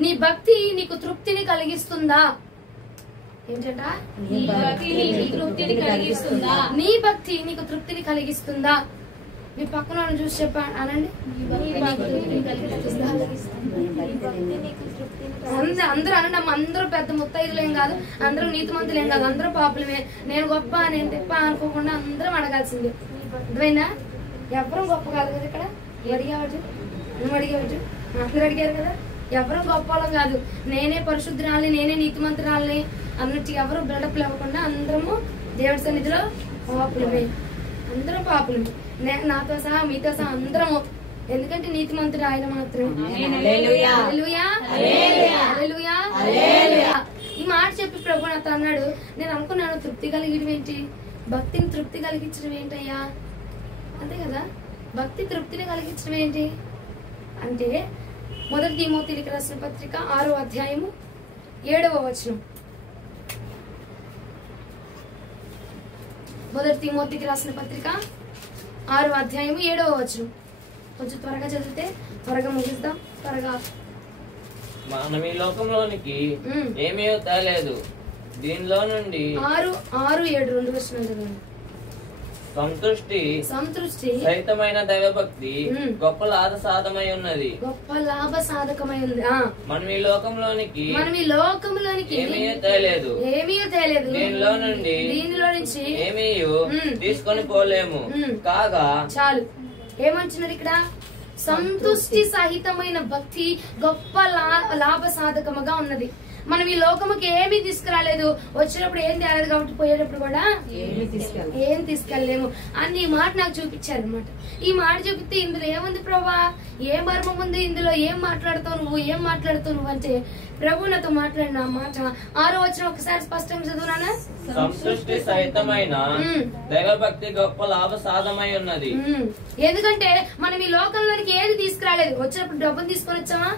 నీ భక్తి నీకు తృప్తిని కలిగిస్తుందా? ఏంటంట? నీ భక్తి నీకు తృప్తిని కలిగిస్తుందా? నీ భక్తి నీకు తృప్తిని కలిగిస్తుందా? మీ పక్కన వాళ్ళని చూసి చెప్పండి, అనండి. అందరూ అనండి అమ్మ. అందరూ పెద్ద ముత్తైదులేం కాదు, అందరూ నీతిమంతులేం కాదు, అందరూ పాపులమే. నేను గొప్ప నేను తిప్ప అనుకోకుండా అందరం అడగాల్సిందే. అర్థమైందా? ఎవరు గొప్ప కాదు కదా. ఇక్కడ అడిగావచ్చు, నువ్వు అడిగావచ్చు, అందరూ అడిగారు కదా. ఎవరు గొప్ప వాళ్ళం కాదు. నేనే పరిశుద్ధురాలని, నేనే నీతిమంతురాలని అన్నట్టు ఎవరు బిల్డప్లు ఇవ్వకుండా అందరము దేవుడి సన్నిధిలో పాపులమే. అందరం పాపులమే, నాతో సహా మీతో సహా అందరము. ఎందుకంటే నీతిమంతుడు ఆయన మాత్రమే. ఈ మాట చెప్పి ప్రభు నాతో అన్నాడు, నేను అనుకున్నాను తృప్తి కలిగడం ఏంటి, భక్తిని తృప్తి కలిగించడం ఏంటయ్యా, అంతే కదా. భక్తి తృప్తిని కలిగించడం ఏంటి అంటే, మొదటి తిమోతికి రాసిన పత్రిక 6వ అధ్యాయము 7వ వచనం. మొదటి తిమోతికి రాసిన పత్రిక 6వ అధ్యాయము 7వ వచనం. కొంచెం త్వరగా చదివితే త్వరగా ముగిద్దాం. త్వరగా. మనం ఈ లోకంలోనికి ఏమీ తేలేదు, దీనిలో నుండి 6:7 2 వచనాలు చదవండి. సంతృష్టి సహితమైన దైవభక్తి గొప్ప లాభ సాధమై ఉన్నది. గొప్ప లాభ సాధకమై ఉంది. మనం ఈ లోకంలోనికి ఏమీ తేలేదు, దీనిలో నుంచి ఏమీ తీసుకొని పోలేము. కాగా చాలు. ఏమంటున్నారు ఇక్కడ? సంతుష్టి సహితమైన భక్తి గొప్ప లాభ సాధకముగా ఉన్నది. మనం ఈ లోకముకి ఏమీ తీసుకురాలేదు, వచ్చినప్పుడు ఏం తేలేదు కాబట్టి పోయేటప్పుడు కూడా ఏం తీసుకెళ్ళలేము అని ఈ మాట నాకు చూపించారు అనమాట. ఈ మాట చూపిస్తే ఇందులో ఏముంది ప్రభా, ఏ మర్మం ఉంది ఇందులో, ఏం మాట్లాడుతావు నువ్వు అంటే ప్రభు నాతో మాట్లాడిన మాట 6వ వచనం ఒకసారి స్పష్టంగా చదువునా? సంతృష్టి సహితమైన దైవభక్తి గొప్ప లాభ సాధమై ఉన్నది. ఎందుకంటే మనం ఈ లోకంలోనికి ఏది తీసుకురాలేదు. వచ్చినప్పుడు డబ్బును తీసుకొని వచ్చామా,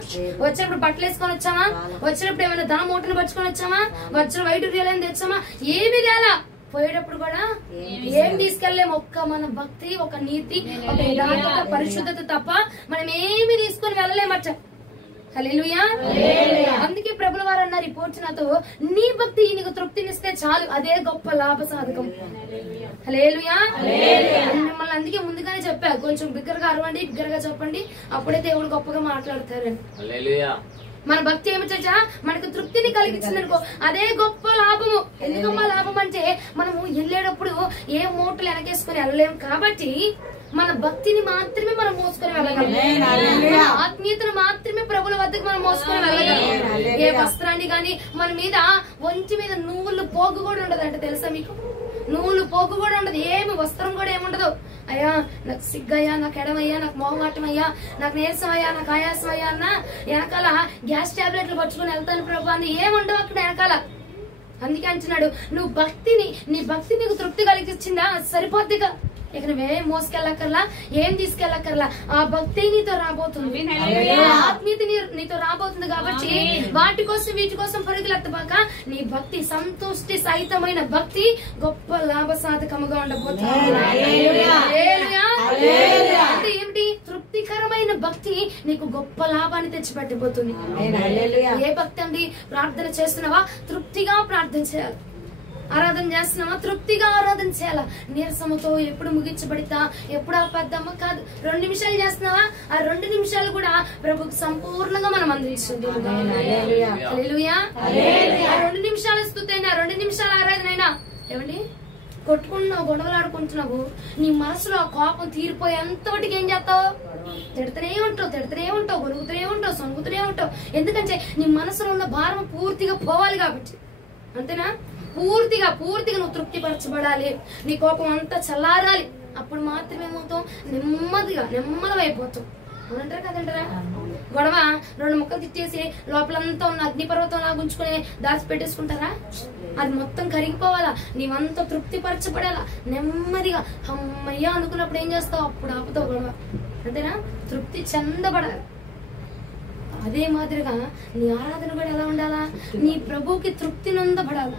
వచ్చినప్పుడు బట్టలు వేసుకొని వచ్చామా, వచ్చినప్పుడు ఏమైనా ధన మూటను పట్టుకొని వచ్చామా, వచ్చిన వైట్ రియల్ తెచ్చామా, ఏమి తేలా. పోయేటప్పుడు కూడా ఏం తీసుకెళ్లేము. ఒక్క మన భక్తి, ఒక నీతి, ఒక యథార్థత, పరిశుద్ధత తప్ప మనం ఏమి తీసుకొని వెళ్ళలేమట. హల్లెలూయా. అందుకే ప్రభుల వారు అన్నారు, రిపోర్ట్స్ నాతో, నీ భక్తి నీకు తృప్తినిస్తే చాలు, అదే గొప్ప లాభ సాధకం. హల్లెలూయా. మిమ్మల్ని అందుకే ముందుగానే చెప్పా, కొంచెం బిగ్గరగా అరవండి, బిగ్గరగా చెప్పండి, అప్పుడే దేవుడు గొప్పగా మాట్లాడతారని. మన భక్తి ఏమిటా, మనకు తృప్తిని కలిగించింది అనుకో, అదే గొప్ప లాభము. ఎందుకమ్మా లాభం అంటే, మనము వెళ్ళేటప్పుడు ఏ మూటలు వెనకేసుకుని వెళ్ళలేము కాబట్టి మన భక్తిని మాత్రమే మనం మోసుకొని వెళ్ళగలం. ఆత్మీయతను మాత్రమే ప్రభుల వద్దకు మనం మోసుకొని వెళ్ళగలం. ఏ వస్త్రాన్ని గాని మన మీద, ఒంటి మీద నువ్వులు పోగు కూడా ఉండదు అంటే తెలుసా మీకు? నువ్వులు పోగు కూడా ఉండదు, ఏమి వస్త్రం కూడా ఏముండదు. అయ్యా నాకు సిగ్గయ్యా, నాకు ఎడమయ్యా, నాకు మోహమాటం అయ్యా, నాకు నీరసం అయ్యా, నాకు ఆయాసం అయ్యా అన్న వెనకాల గ్యాస్ టాబ్లెట్లు పట్టుకుని వెళ్తాను ప్రభు అని ఏముండవు అక్కడ వెనకాల. అందుకే అంటున్నాడు, నువ్వు నీ భక్తి నీకు తృప్తి కలిగించిందా, సరిపోద్దిగా. ఇక నువ్వేం మోసుకెళ్ళక్కర్లా, ఏం తీసుకెళ్ళక్కర్లా, ఆ భక్తి నీతో రాబోతుంది, ఆత్మీయత నీతో రాబోతుంది. కాబట్టి వాటి కోసం వీటి కోసం పరుగులెత్తబాక, నీ భక్తి సంతుష్టి సహితమైన భక్తి గొప్ప లాభ సాధకముగా ఉండబోతుంది. అంటే ఏమిటి? తృప్తికరమైన భక్తి నీకు గొప్ప లాభాన్ని తెచ్చిపెట్టబోతుంది. ఏ భక్తి అండి? ప్రార్థన చేస్తున్నావా, తృప్తిగా ప్రార్థన చేయాలి. ఆరాధన చేస్తున్నావా, తృప్తిగా ఆరాధన చేయాలా. నీరసముతో ఎప్పుడు ముగించబడితా, ఎప్పుడు ఆపేద్దామా కాదు. 2 నిమిషాలు చేస్తున్నావా, ఆ 2 నిమిషాలు కూడా ప్రభుకి సంపూర్ణంగా మనం అందించండి. హల్లెలూయా. 2 నిమిషాల స్తుతైనా, 2 నిమిషాల ఆరాధన అయినా, ఏమండి కొట్టుకుంటున్నావు, గొడవలు ఆడుకుంటున్నావు, నీ మనసులో ఆ కోపం తీరిపోయేంతటికి ఏం చేస్తావు? తిడుతూనే ఉంటావు, గొరుగుతూనే ఉంటావు, సొంగుతూనే ఉంటావు. ఎందుకంటే నీ మనసులో ఉన్న భారం పూర్తిగా పోవాలి కాబట్టి. అంతేనా? పూర్తిగా నువ్వు తృప్తిపరచబడాలి, నీ కోపం అంతా చల్లారాలి. అప్పుడు మాత్రమే ఏమవుతాం? నెమ్మదమైపోతాం. అవునంటారా కదంటారా? గొడవ 2 ముక్కలు తిట్టేసి లోపలంతా ఉన్న అగ్నిపర్వతం లాగా ఉంచుకుని దాచిపెట్టేసుకుంటారా? అది మొత్తం కరిగిపోవాలా, నీవంతా తృప్తిపరచబడాలా. నెమ్మదిగా అమ్మయ్యా అనుకున్నప్పుడు ఏం చేస్తావు? అప్పుడు ఆపుతావు గొడవ. అంతేనా? తృప్తి చెందబడాలి. అదే మాదిరిగా నీ ఆరాధన కూడా ఎలా ఉండాలా? నీ ప్రభుకి తృప్తి నొందబడాలి.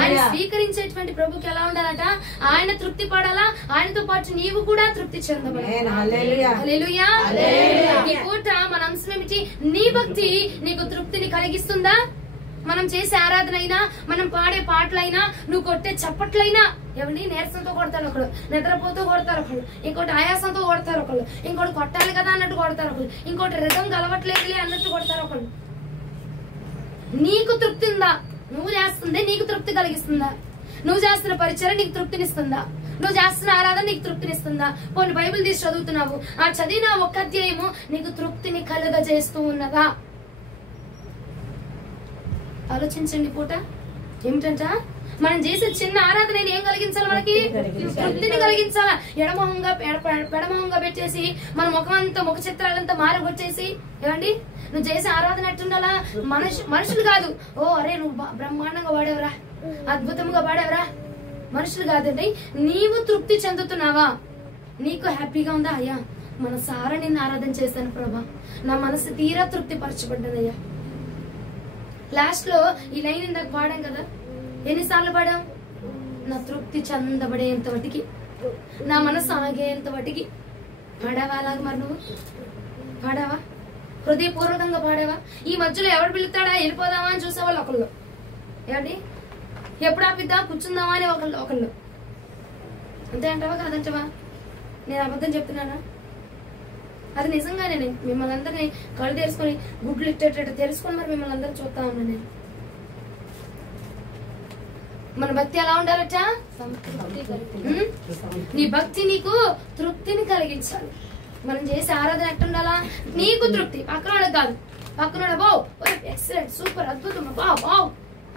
ఆయన స్వీకరించేటువంటి ప్రభుకి ఎలా ఉండాలట? ఆయన తృప్తి పడాలా, ఆయనతో పాటు నీవు కూడా తృప్తి చెందబడాలి. హల్లెలూయా. ఈ పూట మన అంశం ఏమిటి? నీ భక్తి నీకు తృప్తిని కలిగిస్తుందా? మనం చేసే ఆరాధన అయినా, మనం పాడే పాటలైనా, నువ్వు కొట్టే చప్పట్లైనా, ఎవరిని నీరసంతో కొడతారు ఒకళ్ళు, నిద్రపోతూ కొడతారు ఒకళ్ళు, ఇంకోటి ఆయాసంతో కొడతారు ఒకళ్ళు, ఇంకోటి కొట్టాలి కదా అన్నట్టు కొడతారు ఒకళ్ళు, ఇంకోటి రిధం కలవట్లేదులే అన్నట్టు కొడతారు ఒకళ్ళు. నీకు తృప్తి ఉందా? నువ్వు చేస్తుంది నీకు తృప్తి కలిగిస్తుందా? నువ్వు చేస్తున్న పరిచయం నీకు తృప్తినిస్తుందా? నువ్వు చేస్తున్న ఆరాధన నీకు తృప్తినిస్తుందా? పోనీ బైబిల్ తీసి చదువుతున్నావు, ఆ చదివిన ఒక్క అధ్యాయము నీకు తృప్తిని కలుగజేస్తూ ఉన్నదా? ఆలోచించండి. పూట ఏమిటంట? మనం చేసే చిన్న ఆరాధన ఏం కలిగించాలి? మనకి తృప్తిని కలిగించాలా? పెడమొహంగా పెట్టేసి మన ముఖ చిత్రాలంతా మారగొచ్చేసి, ఏమండి నువ్వు చేసే ఆరాధన ఎట్టుండాలా? మనుషులు కాదు. ఓ అరే నువ్వు బ్రహ్మాండంగా వాడేవరా, అద్భుతంగా వాడేవరా, మనుషులు కాదండి. నీవు తృప్తి చెందుతున్నావా? నీకు హ్యాపీగా ఉందా? అయ్యా మనసారా నిన్ను ఆరాధన చేశాను ప్రభా, నా మనసు తీరా తృప్తి పరచబడ్డదయ్యా. లాస్ట్ లో ఈ లైన్ ఇందాక పాడాం కదా, ఎన్నిసార్లు పాడాం? నా తృప్తి చెందబడేంత వాటికి, నా మనసు ఆగేంత వాటికి పాడావా? అలాగే మరి నువ్వు పాడావా? హృదయపూర్వకంగా పాడావా? ఈ మధ్యలో ఎవడు పిలుస్తాడా వెళ్ళిపోదామా అని చూసేవాళ్ళు ఒకళ్ళు, ఏమండి ఎప్పుడు ఆపిద్దా కూర్చుందామా అని ఒకళ్ళు. అంతే అంటావా కాదంటావా? నేను అబద్ధం చెప్తున్నానా? అది నిజంగానే. నేను మిమ్మల్ని అందరినీ కళ్ళు తెరుచుకొని గుడ్లు ఇట్టేటట్టు తెలుసుకొని మరి మిమ్మల్ని అందరూ చూస్తా ఉన్నా. నేను మన భక్తి ఎలా ఉండాలట? నీ భక్తి నీకు తృప్తిని కలిగించాలి. మనం చేసే ఆరాధన ఎట్టుండాలా? నీకు తృప్తి, పక్కనోడు కాదు. పక్కనోడు బావ్ ఎక్సలెంట్ సూపర్ అద్భుతం బావ్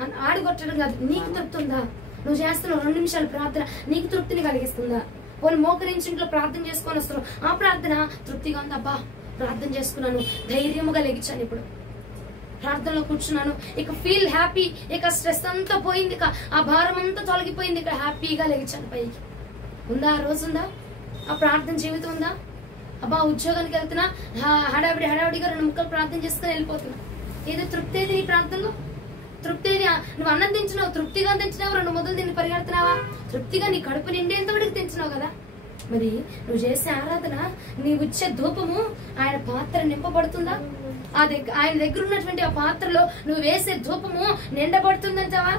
అని ఆడిగొట్టడం కాదు. నీకు తృప్తి ఉందా? నువ్వు చేస్తున్న 2 నిమిషాల ప్రార్థన నీకు తృప్తిని కలిగిస్తుందా? పోనీ మోకరించి ఇంట్లో ప్రార్థన చేసుకొని వస్తున్నావు, ఆ ప్రార్థన తృప్తిగా ఉందా? అబ్బా ప్రార్థన చేసుకున్నాను, ధైర్యముగా లెగిచాను, ఇప్పుడు ప్రార్థనలో కూర్చున్నాను, ఇక ఫీల్ హ్యాపీ, ఇక స్ట్రెస్ అంతా పోయింది, ఇక ఆ భారం అంతా తొలగిపోయింది, ఇక్కడ హ్యాపీగా లెగిచాను పైకి. ఉందా? ఆ రోజు ఉందా? ఆ ప్రార్థన జీవితం ఉందా? అబ్బా ఉద్యోగానికి వెళ్తున్నా, హడావిడిగా 2 ముక్కలు ప్రార్థన చేసుకుని వెళ్ళిపోతున్నా. ఏదో తృప్తి ఏది నీ ప్రార్థనలో? తృప్తి ఏది? నువ్వు అన్నం తింటున్నావు, తృప్తిగా తింటున్నావు, 2 ముద్దలు తిని పరిగెడుతున్నావా? తృప్తిగా నీ కడుపు నిండేంత వరకు తింటున్నావు కదా. మరి నువ్వు చేసే ఆరాధన, నీవు ఇచ్చే ధూపము ఆయన పాత్ర నింపబడుతుందా? ఆయన దగ్గర ఉన్నటువంటి ఆ పాత్రలో నువ్వు వేసే ధూపము నిండబడుతుందంటావా?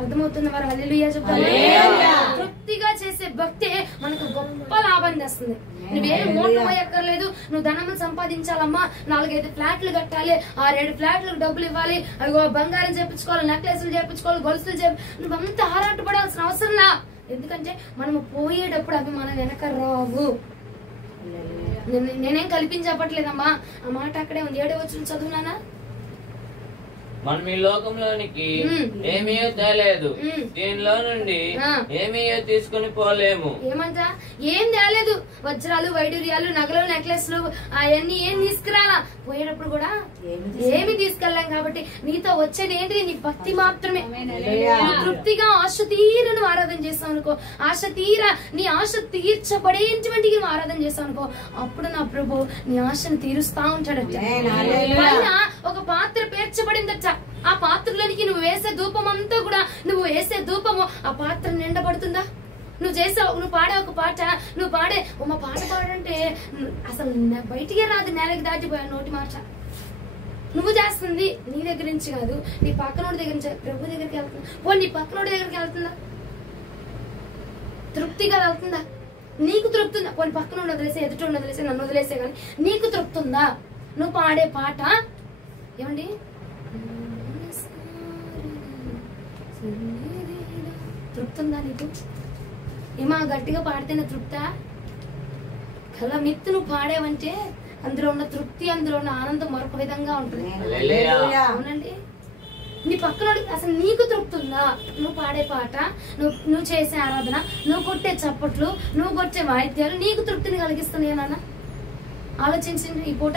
అర్థమవుతుంది వారు? హల్లెలూయా చెప్పాలి. తృప్తిగా చేసే భక్తే మనకు గొప్ప లాభాన్ని తెస్తుంది. నువ్వేం మోటార్ పోయక్కర్లేదు, నువ్వు ధనము సంపాదించాలమ్మా, 4-5 ఫ్లాట్లు కట్టాలి, 6-7 ఫ్లాట్లకు డబ్బులు ఇవ్వాలి, అవి బంగారం చేపించుకోవాలి, నెక్లెస్లు చేపించుకోవాలి, గొలుసులు నువ్వంతా ఆరాటపడాల్సిన అవసరంలా. ఎందుకంటే మనము పోయేటప్పుడు అవి మన వెనక రావు. నేనేం కల్పించబట్లేదమ్మా, ఆ మాట అక్కడే ఉంది. 7వ వచనం చదువునానా? మనం ఈ లోకంలోనికి ఏమీ తేలేదు, దీనిలో నుండి ఏమీ తీసుకుని పోలేము. ఏమంట? ఏం తేలేదు. వజ్రాలు, వైడూర్యాలు, నగలు, నెక్లెస్లు అవన్నీ ఏం తీసుకురాలా. పోయేటప్పుడు కూడా ఏమి తీసుకెళ్ళాం. కాబట్టి నీతో వచ్చేది ఏంటి? నీ భక్తి మాత్రమే. తృప్తిగా ఆశ తీర నువ్వు ఆరాధన చేస్తావు అనుకో, నీ ఆశ తీర్చబడేటువంటి నువ్వు ఆరాధన చేస్తావు అనుకో, అప్పుడు నా ప్రభు నీ ఆశను తీరుస్తా ఉంటాడట. పైన ఒక పాత్ర పేర్చబడిందట, ఆ పాత్రలోనికి నువ్వు వేసే ధూపం అంతా కూడా, నువ్వు వేసే ధూపము ఆ పాత్ర నిండబడుతుందా? నువ్వు పాడే ఒక పాట, నువ్వు పాడే మా పాట పాడంటే అసలు బయటికే రాదు, నేలకి దాటిపోయా నోటి మాట. నువ్వు చేస్తుంది నీ దగ్గర నుంచి కాదు, నీ పక్కనోడి దగ్గర నుంచి. ప్రభు దగ్గరికి వెళ్తుందా? పో నీ పక్కనోడి దగ్గరికి వెళ్తుందా? తృప్తిగా వెళ్తుందా? నీకు తృప్తి ఉందా? పోనీ పక్కన వదిలేసే, ఎదుట వదిలేసే, నన్ను వదిలేసే, కానీ నీకు తృప్తి ఉందా? నువ్వు పాడే పాట ఏమండి తృప్తి ఉందా నీకు? ఏమా గట్టిగా పాడితేనే తృప్తా? కల మిత్తు నువ్వు పాడేవంటే అందులో ఉన్న తృప్తి, అందులో ఉన్న ఆనందం మరొక విధంగా ఉంటుంది. అవునండి. నీ పక్కన అసలు నీకు తృప్తి ఉందా? నువ్వు పాడే పాట, నువ్వు చేసే ఆరాధన, నువ్వు కొట్టే చప్పట్లు, నువ్వు కొట్టే వాయిద్యాలు నీకు తృప్తిని కలిగిస్తున్నాయి నాన్న? ఆలోచించండి ఈ పూట.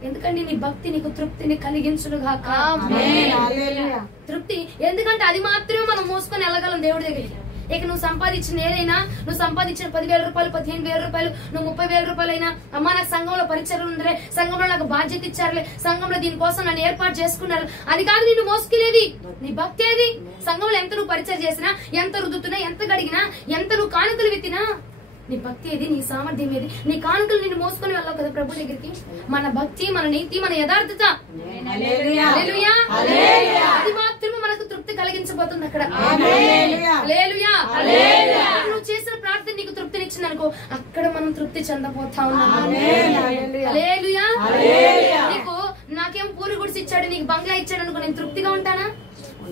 ఎందుకంటే నీ భక్తి నీకు తృప్తిని కలిగించునుగాక. తృప్తి ఎందుకంటే అది మాత్రమే మనం మోసుకొని వెళ్ళగలం దేవుడి దగ్గరికి. ఇక నువ్వు సంపాదించిన ఏదైనా, నువ్వు సంపాదించిన 10,000 రూపాయలు, 15,000 రూపాయలు, నువ్వు 30,000 రూపాయలు అయినా, అమ్మా నాకు సంఘంలో పరిచయం ఉందిలే, సంఘంలో నాకు బాధ్యత ఇచ్చారులే, సంఘంలో దీనికోసం నన్ను ఏర్పాటు చేసుకున్నారు, అది కాదు నిన్ను మోసుకెళ్ళేది. నీ భక్తి ఏది? సంఘంలో ఎంత నువ్వు పరిచయం చేసినా, ఎంత రుద్దుతున్నా, ఎంత గడిగినా, ఎంత నువ్వు కానుకలు విత్తినా, నీ భక్తి ఏది? నీ సామర్థ్యం ఏది? నీ కానుకలు నిన్ను మోసుకొని వెళ్ళావు కదా ప్రభు దగ్గరికి. మన భక్తి, మన నీతి, మన యథార్థత అది మాత్రమే మనకు తృప్తి కలిగించబోతుంది అక్కడ. నువ్వు చేసిన ప్రార్థన నీకు తృప్తినిచ్చింది అనుకో, అక్కడ మనం తృప్తి చెందబోతా ఉన్నాం. నీకు నాకేం పూరి గుడిసి ఇచ్చాడు, నీకు బంగ్లా ఇచ్చాడు అనుకో, నేను తృప్తిగా ఉంటానా?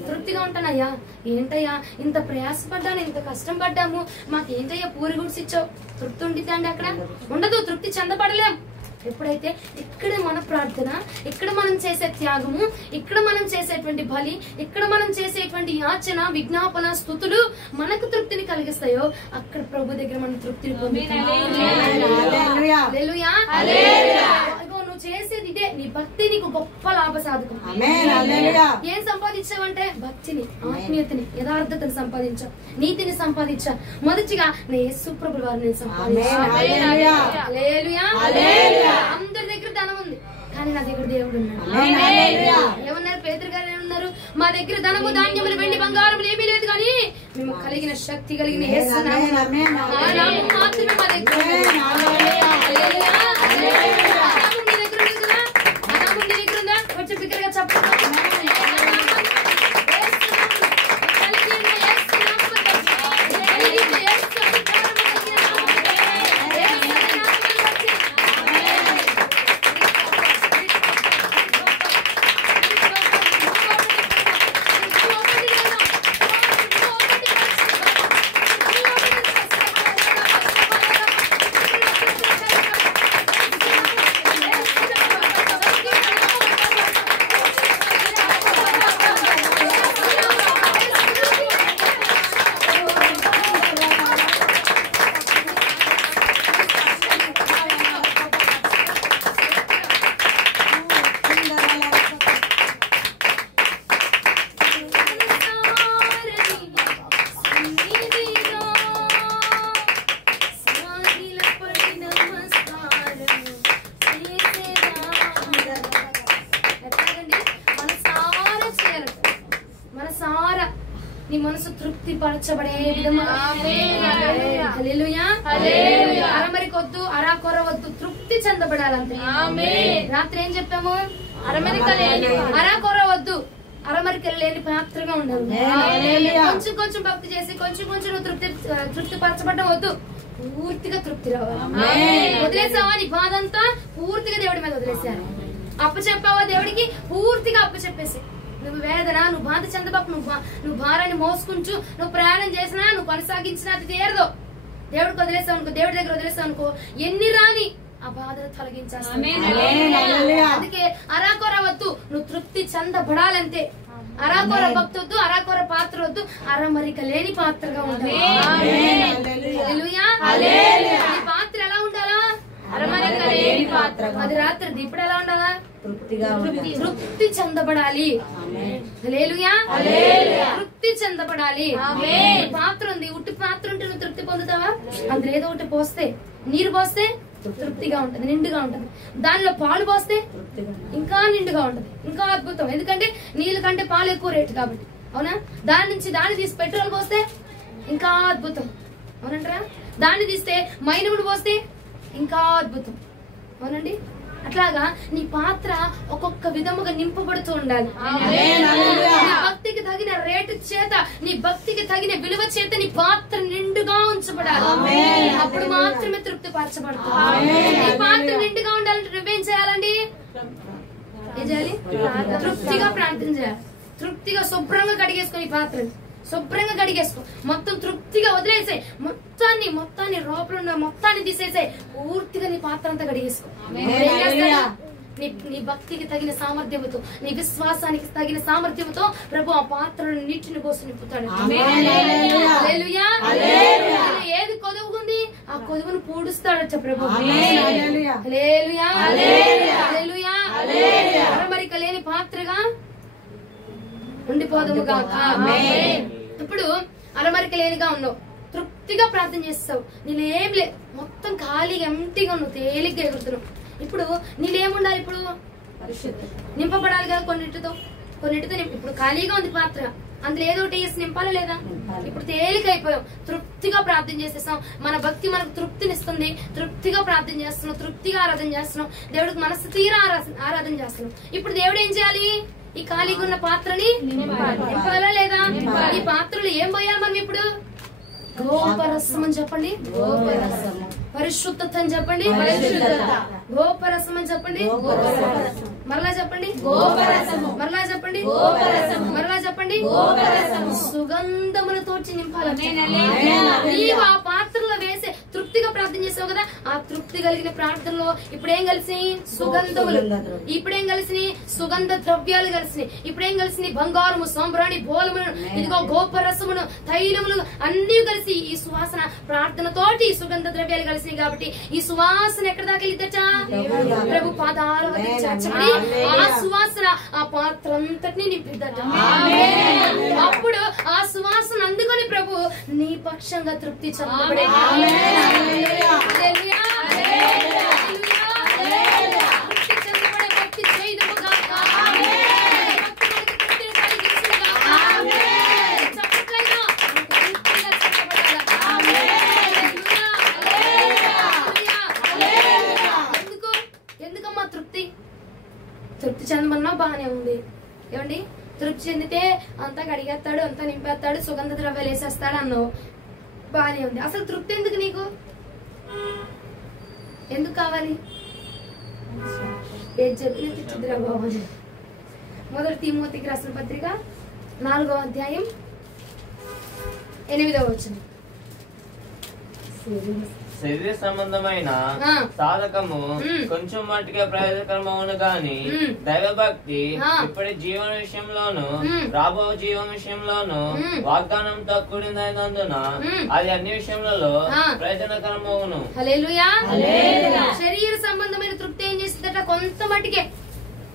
తృప్తిగా ఉంటానయ్యా? ఏంటయ్యా ఇంత ప్రయాసపడ్డాను, ఇంత కష్టం పడ్డాము, మాకేంటయ్యా పూరి గుడిసి ఇచ్చావు, తృప్తి ఉండిద్దా అండి? అక్కడ ఉండదు, తృప్తి చెందపడలేం. ఎప్పుడైతే ఇక్కడ మన ప్రార్థన, ఇక్కడ మనం చేసే త్యాగము, ఇక్కడ మనం చేసేటువంటి బలి, ఇక్కడ మనం చేసేటువంటి యాచన, విజ్ఞాపన, స్తుతులు మనకు తృప్తిని కలిగిస్తాయో అక్కడ ప్రభు దగ్గర మనం తృప్తిని పొందుతాం. నువ్వు చేసేది ఇదే. నీ భక్తి నీకు గొప్ప లాభ సాధకం. ఏం సంపాదించావంటే భక్తిని, ఆత్మీయతని, యథార్థతని సంపాదించా, నీతిని సంపాదించా. మొదటిగా యేసు ప్రభు వారిని నేను సంపాదించా. అందరి దగ్గర ధనం ఉంది కానీ నా దగ్గర దేవుడు ఉన్నాడు. ఏమన్నారు పేతురు గారు? ఏమన్నారు? మా దగ్గర ధనము, ధాన్యములు, వెండి, బంగారం ఏమీ లేదు కానీ మేము కలిగిన శక్తి కలిగిన యేసు నామం మాత్రమే మా దగ్గర. కొంచెం బిగ్గరగా చెప్పండి. నీ మనసు తృప్తి పరచబడే విధంగా అరమరికొద్దు, అరాకొర వద్దు, తృప్తి చెందబడాలంతే. రాత్రి ఏం చెప్పాము? అరాకొర వద్దు, అరమరికలు లేని పాత్రగా ఉండదు. కొంచెం కొంచెం భక్తి చేసి కొంచెం కొంచెం తృప్తి పరచబడ్డం వద్దు, పూర్తిగా తృప్తి రావాలి. వదిలేసావా నీ బాధ అంతా పూర్తిగా దేవుడి మీద వదిలేసాను. అప్పచెప్పావా దేవుడికి, పూర్తిగా అప్పచెప్పేసి. నువ్వు వేదన, నువ్వు బాధ చెందబాకు, నువ్వు భారాన్ని మోసుకుంటూ నువ్వు ప్రయాణం చేసినా, నువ్వు కొనసాగించినా అది తీరదు. దేవుడికి వదిలేసావు అనుకో, దేవుడి దగ్గర వదిలేసావు అనుకో, ఎన్ని రాని ఆ బాధను తొలగించేస్తావు. అందుకే అరాకొర వద్దు, నువ్వు తృప్తి చెందబడాలంతే. అరాకొర భక్తి వద్దు, అరాకొర పాత్ర వద్దు, అరమరిక లేని పాత్రగా ఉండాలి. పాత్ర ఎలా ఉండాలా? అరమరిక లేని పాత్ర. అది రాత్రి ఇప్పుడు ఎలా ఉండాలా? తృప్తి చెందబడాలి. తృప్తి చెందబడాలి. పాత్ర ఉంది, ఉట్టి పాత్ర ఉంటే నువ్వు తృప్తి పొందుతావా? అందులో ఏదో ఒకటి పోస్తే, నీరు పోస్తే తృప్తిగా ఉంటది, నిండుగా ఉంటది. దానిలో పాలు పోస్తే ఇంకా నిండుగా ఉంటది, ఇంకా అద్భుతం. ఎందుకంటే నీళ్ళ కంటే పాలు ఎక్కువ రేటు కాబట్టి, అవునా? దాన్ని తీసి పెట్రోల్ పోస్తే ఇంకా అద్భుతం, అవునంటారా? దాన్ని తీస్తే మైనముడు పోస్తే ఇంకా అద్భుతం, అవునండి? అట్లాగా నీ పాత్ర ఒక్కొక్క విధముగా నింపబడుతూ ఉండాలి. నీ భక్తికి తగిన రేటు చేత, నీ భక్తికి తగిన విలువ చేత నీ పాత్ర నిండుగా ఉంచబడాలి. అప్పుడు మాత్రమే తృప్తి పరచబడుతుంది. నీ పాత్ర నిండుగా ఉండాలంటే నువ్వేం చేయాలండి? ఏం చేయాలి? తృప్తిగా ప్రార్థన చేయాలి. తృప్తిగా శుభ్రంగా కడిగేసుకుని పాత్రని శుభ్రంగా కడిగేసుకో. మొత్తం తృప్తిగా వదిలేసే, మొత్తాన్ని లోపల మొత్తాన్ని తీసేసే, పూర్తిగా నీ పాత్ర అంతా కడిగేసుకో. నీ భక్తికి తగిన సామర్థ్యముతో, నీ విశ్వాసానికి తగిన సామర్థ్యముతో ప్రభు ఆ పాత్రను నీటిని పోసి నింపుతాడు. ఏది కొదువుకుంది ఆ కొదువును పూడుస్తాడట ప్రభు. అరమరిక లేని పాత్రగా ఉండిపోదుము గాక. ఇప్పుడు అరమరిక లేనిగా ఉన్నావు, తృప్తిగా ప్రార్థన చేస్తావు, నీళ్ళేం లే, మొత్తం ఖాళీగా ఎంటీగా ఉన్నావు, తేలిగ్గా ఎగురుతున్నావు. ఇప్పుడు నీళ్ళేముండాలి? ఇప్పుడు నింపబడాలి కదా కొన్నిటితో. ఇప్పుడు ఖాళీగా ఉంది పాత్ర, అందులో ఏదో ఒకటి వేసి నింపాలి లేదా? ఇప్పుడు తేలిక అయిపోయాం, తృప్తిగా ప్రార్థన చేసేస్తాం. మన భక్తి మనకు తృప్తినిస్తుంది, తృప్తిగా ప్రార్థన చేస్తున్నాం, తృప్తిగా ఆరాధన చేస్తున్నాం, దేవుడికి మనసు తీరా ఆరాధన చేస్తున్నాం. ఇప్పుడు దేవుడు ఏం చేయాలి? ఈ ఖాళీగా ఉన్న పాత్రని నింపాలా లేదా? ఈ పాత్రలు ఏం పోయాలి మనం ఇప్పుడు? గోపరసం అని చెప్పండి, పరిశుద్ధత అని చెప్పండి, గోపరసం అని చెప్పండి, మరలా చెప్పండి, మరలా చెప్పండి, మరలా చెప్పండి, సుగంధములతోటి నింపాలి. నీవు ఆ పాత్రలో వేసే తృప్తిగా ప్రార్థన చేసావు కదా, ఆ తృప్తి కలిగిన ప్రార్థనలో ఇప్పుడేం కలిసినాయి? సుగంధములు. ఇప్పుడేం కలిసినాయి? సుగంధ ద్రవ్యాలు కలిసినాయి. ఇప్పుడేం కలిసినాయి? బంగారము, సాంబ్రాణి, బోలమును, ఇదిగో గోపరసమును, తైలములు అన్ని కలిసి ఈ సువాసన ప్రార్థనతోటి ఈ సుగంధ ద్రవ్యాలు కలిసినాయి. కాబట్టి ఈ సువాసన ఎక్కడ దాకా వెళ్ళిద్దట? ప్రభు పాదాల వద్దకు చేర్చబడి ఆ సువాసన ఆ పాత్ర అంతటిని నింపిద్దట. అప్పుడు ఆ సువాసన అందుకొని ప్రభు నీ పక్షంగా తృప్తి చెందబడే. భక్తి చేయదుము గాక. ఎందుకమ్మా తృప్తి చెందమన్నా బాగానే ఉంది. ఏమండి, తృప్తి చెందితే అంతా కడిగేస్తాడు, అంతా నింపేస్తాడు, సుగంధ ద్రవ్యాలు వేసేస్తాడు అన్నావు, బాగానే ఉంది. అసలు తృప్తి ఎందుకు నీకు? ఎందుకు కావాలి? ఏం చెప్పిన తిట్టుద్రా బాబు. మొదటి తిమోతికి రాసిన పత్రిక 4వ అధ్యాయం 8వ వచనం. శరీర సంబంధమైన సాధకము కొంచెం మట్టుగా ప్రయోజనకరమవును గాని దైవభక్తి ఇప్పటి జీవన విషయంలోను రాబో జీవన విషయంలోను వాగ్దానంతో కూడినందున అది అన్ని విషయంలో ప్రయోజనకరమవును. హల్లెలూయా. శరీర సంబంధమైన తృప్తి ఏం చేస్తుందట?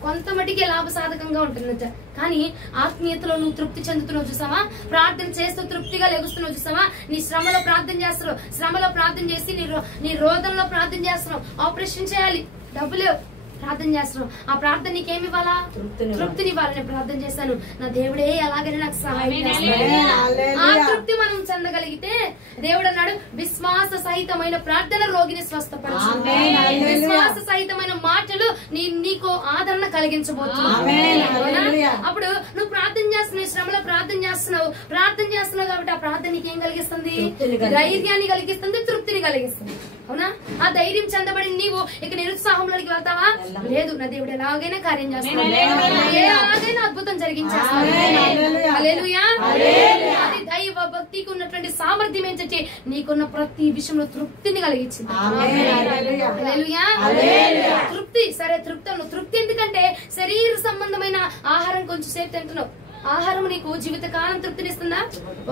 కొంత మటుకే లాభ సాధకంగా ఉంటుందట. కానీ ఆత్మీయతలో నువ్వు తృప్తి చెందుతున్నావు చూసావా? ప్రార్థన చేస్తూ తృప్తిగా లెగుస్తున్నావు చూసావా? నీ శ్రమలో ప్రార్థన చేస్తున్నావు, శ్రమలో ప్రార్థన చేసి నీ రోదంలో ప్రార్థన చేస్తున్నావు. ఆపరేషన్ చేయాలి, డబ్బులు ప్రార్థన చేస్తున్నావు, ఆ ప్రార్థన నీకేమి ఇవ్వాలా? తృప్తిని ఇవ్వాలి. నేను ప్రార్థన చేశాను, నా దేవుడే అలాగనే నాకు సహాయం చేస్తాడు. ఆ తృప్తి మనం చెందగలిగితే దేవుడు అన్నాడు, విశ్వాస సహితమైన ప్రార్థన రోగిని స్వస్థపరచును. విశ్వాస సహితమైన మాటలు నీకు ఆదరణ కలిగించబోతుంది. అప్పుడు నువ్వు ప్రార్థన చేస్తున్నావు, శ్రమలో ప్రార్థన చేస్తున్నావు కాబట్టి ఆ ప్రార్థన నీకేం కలిగిస్తుంది? ధైర్యాన్ని కలిగిస్తుంది, తృప్తిని కలిగిస్తుంది. అవునా? ఆ ధైర్యం చెందబడి నీవు ఇక నిరుత్సాహంలోకి వెళ్తావా? లేదు, నా దేవుడు ఎలాగైనా కార్యం చేస్తాడు, ఎలాగైనా అద్భుతం జరిగించేస్తాడు. హల్లెలూయా. అది దైవ భక్తికి ఉన్నటువంటి సామర్థ్యం ఏంటంటే నీకున్న ప్రతి విషయంలో తృప్తిని కలిగించింది. హల్లెలూయా. తృప్తి, సరే తృప్తి ఎందుకంటే శరీర సంబంధమైన ఆహారం కొంచెం సేపు తింటున్నావు. ఆహారం నీకు జీవితకాలం తృప్తినిస్తుందా?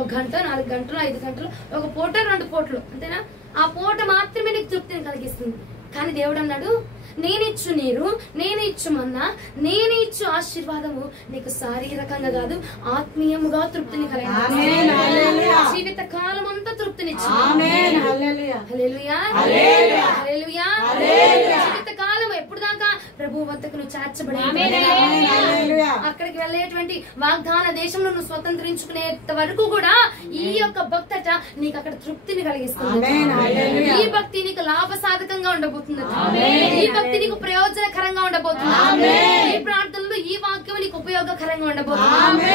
1 గంట, 4 గంటలు, 5 గంటలు, ఒక పూట, 2 పూటలు, అంతేనా? ఆ పూట మాత్రమే నీకు తృప్తిని కలిగిస్తుంది. కానీ దేవుడు అన్నాడు, నేనిచ్చు నీరు, నేను ఇచ్చు మన్నా, నేను ఇచ్చు ఆశీర్వాదము నీకు శారీరకంగా కాదు ఆత్మీయముగా తృప్తిని కలిగిస్తుంది. జీవిత కాలం అంతా తృప్తినిచ్చింది. జీవిత కాలం ఎప్పుడు దాకా? ప్రభు వద్దకు నువ్వు చేర్చబడి అక్కడికి వెళ్ళేటువంటి వాగ్దాన దేశంలో నువ్వు స్వతంత్రించుకునేంత వరకు కూడా ఈ యొక్క భక్తట నీకు అక్కడ తృప్తిని కలిగిస్తుంది. ఈ భక్తి నీకు లాభ సాధకంగా ఉండబోతుంది. ఈ భక్తి నీకు ప్రయోజనకరంగా ఉండబోతుంది. ఈ ప్రార్థనలు ఈ వాక్యం నీకు ఉపయోగకరంగా ఉండబోతుంది.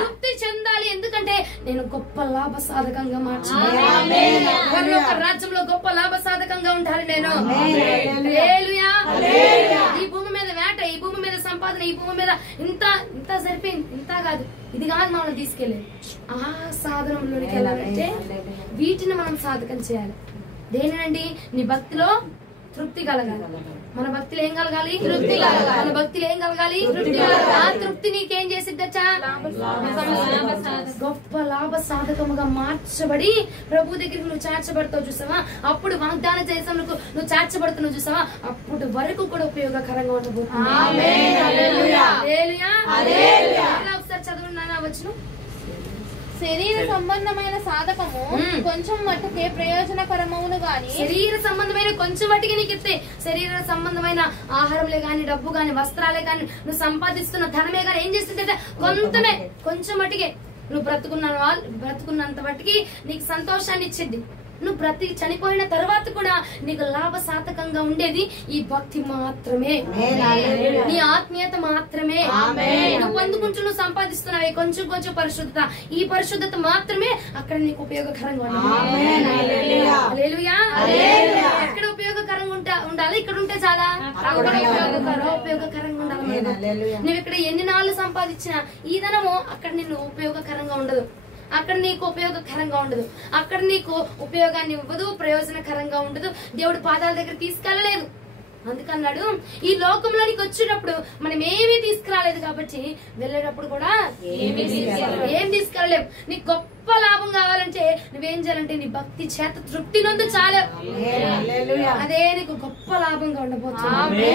తృప్తి చెందాలి. ఎందుకంటే నేను గొప్ప లాభ సాధకంగా మార్చాలి. రాజ్యంలో గొప్ప లాభ సాధకంగా ఉండాలి నేను. ఈ భూమి మీద వేట, ఈ భూమి మీద సంపాదన, ఈ భూమి మీద ఇంత సరిపోయింది, ఇంత కాదు, ఇది కాదు మనం తీసుకెళ్ళేది. ఆ సాధనంలోనికి వెళ్ళాలంటే వీటిని మనం సాధకం చేయాలి. దేనినండి? నీ భక్తిలో తృప్తి కలగాలి. మన భక్తిలో ఏం కలగాలి? తృప్తి కలగాలి. మన భక్తిలో ఏం కలగాలి? తృప్తి కలగాలి. ఆ తృప్తి నీకేం చేసిద్దచ్చా? గొప్ప లాభ సాధకముగా మార్చబడి ప్రభు దగ్గరికి నువ్వు చేర్చబడతావు చూసావా? అప్పుడు వాగ్దాన దేశంలో నువ్వు చేర్చబడుతున్నావు చూసావా? అప్పుడు వరకు కూడా ఉపయోగకరంగా ఉండబోతుంది. ఆమేన్. హల్లెలూయా. హల్లెలూయా. హల్లెలూయా. ఒకసారి చదువున్నానా వచ్చును? శరీర సంబంధమైన సాధకము కొంచెం మట్టుకే ప్రయోజనకరమవును గాని శరీర సంబంధమైన కొంచెం వాటికి నీకు ఇస్తే, శరీర సంబంధమైన ఆహారంలే గాని, డబ్బు గాని, వస్త్రాలే గాని, నువ్వు సంపాదిస్తున్న ధనమే గాని ఏం చేస్తుంటే కొంతమే, కొంచెం మటుకే నువ్వు బ్రతుకున్నంత మట్టుకి నీకు సంతోషాన్ని ఇచ్చింది. నువ్వు చనిపోయిన తర్వాత కూడా నీకు లాభసాధకంగా ఉండేది ఈ భక్తి మాత్రమే, నీ ఆత్మీయత మాత్రమే. నువ్వు పొందుకుంటూ నువ్వు సంపాదిస్తున్నావే కొంచెం కొంచెం పరిశుద్ధత, ఈ పరిశుద్ధత మాత్రమే అక్కడ నీకు ఉపయోగకరంగా ఉండాలి. ఎక్కడ ఉపయోగకరంగా ఉండాలి? ఇక్కడ ఉంటే చాలా ఉపయోగకరంగా ఉండాలి. నువ్వు ఇక్కడ ఎన్ని నాళ్ళు సంపాదించినా ఈ ధనము అక్కడ నిన్ను ఉపయోగకరంగా ఉండదు, అక్కడ నీకు ఉపయోగకరంగా ఉండదు, అక్కడ నీకు ఉపయోగాన్ని ఇవ్వదు, ప్రయోజనకరంగా ఉండదు, దేవుడి పాదాల దగ్గర తీసుకెళ్లలేదు. అందుకన్నాడు ఈ లోకంలోనికి వచ్చేటప్పుడు మనం ఏమీ తీసుకురాలేదు కాబట్టి వెళ్ళేటప్పుడు కూడా ఏం తీసుకెళ్ళలేము. నీకు గొప్ప లాభం కావాలంటే నువ్వేం చేయాలంటే నీ భక్తి చేత తృప్తి నొందు చాలు, అదే నీకు గొప్ప లాభంగా ఉండబోతుంది.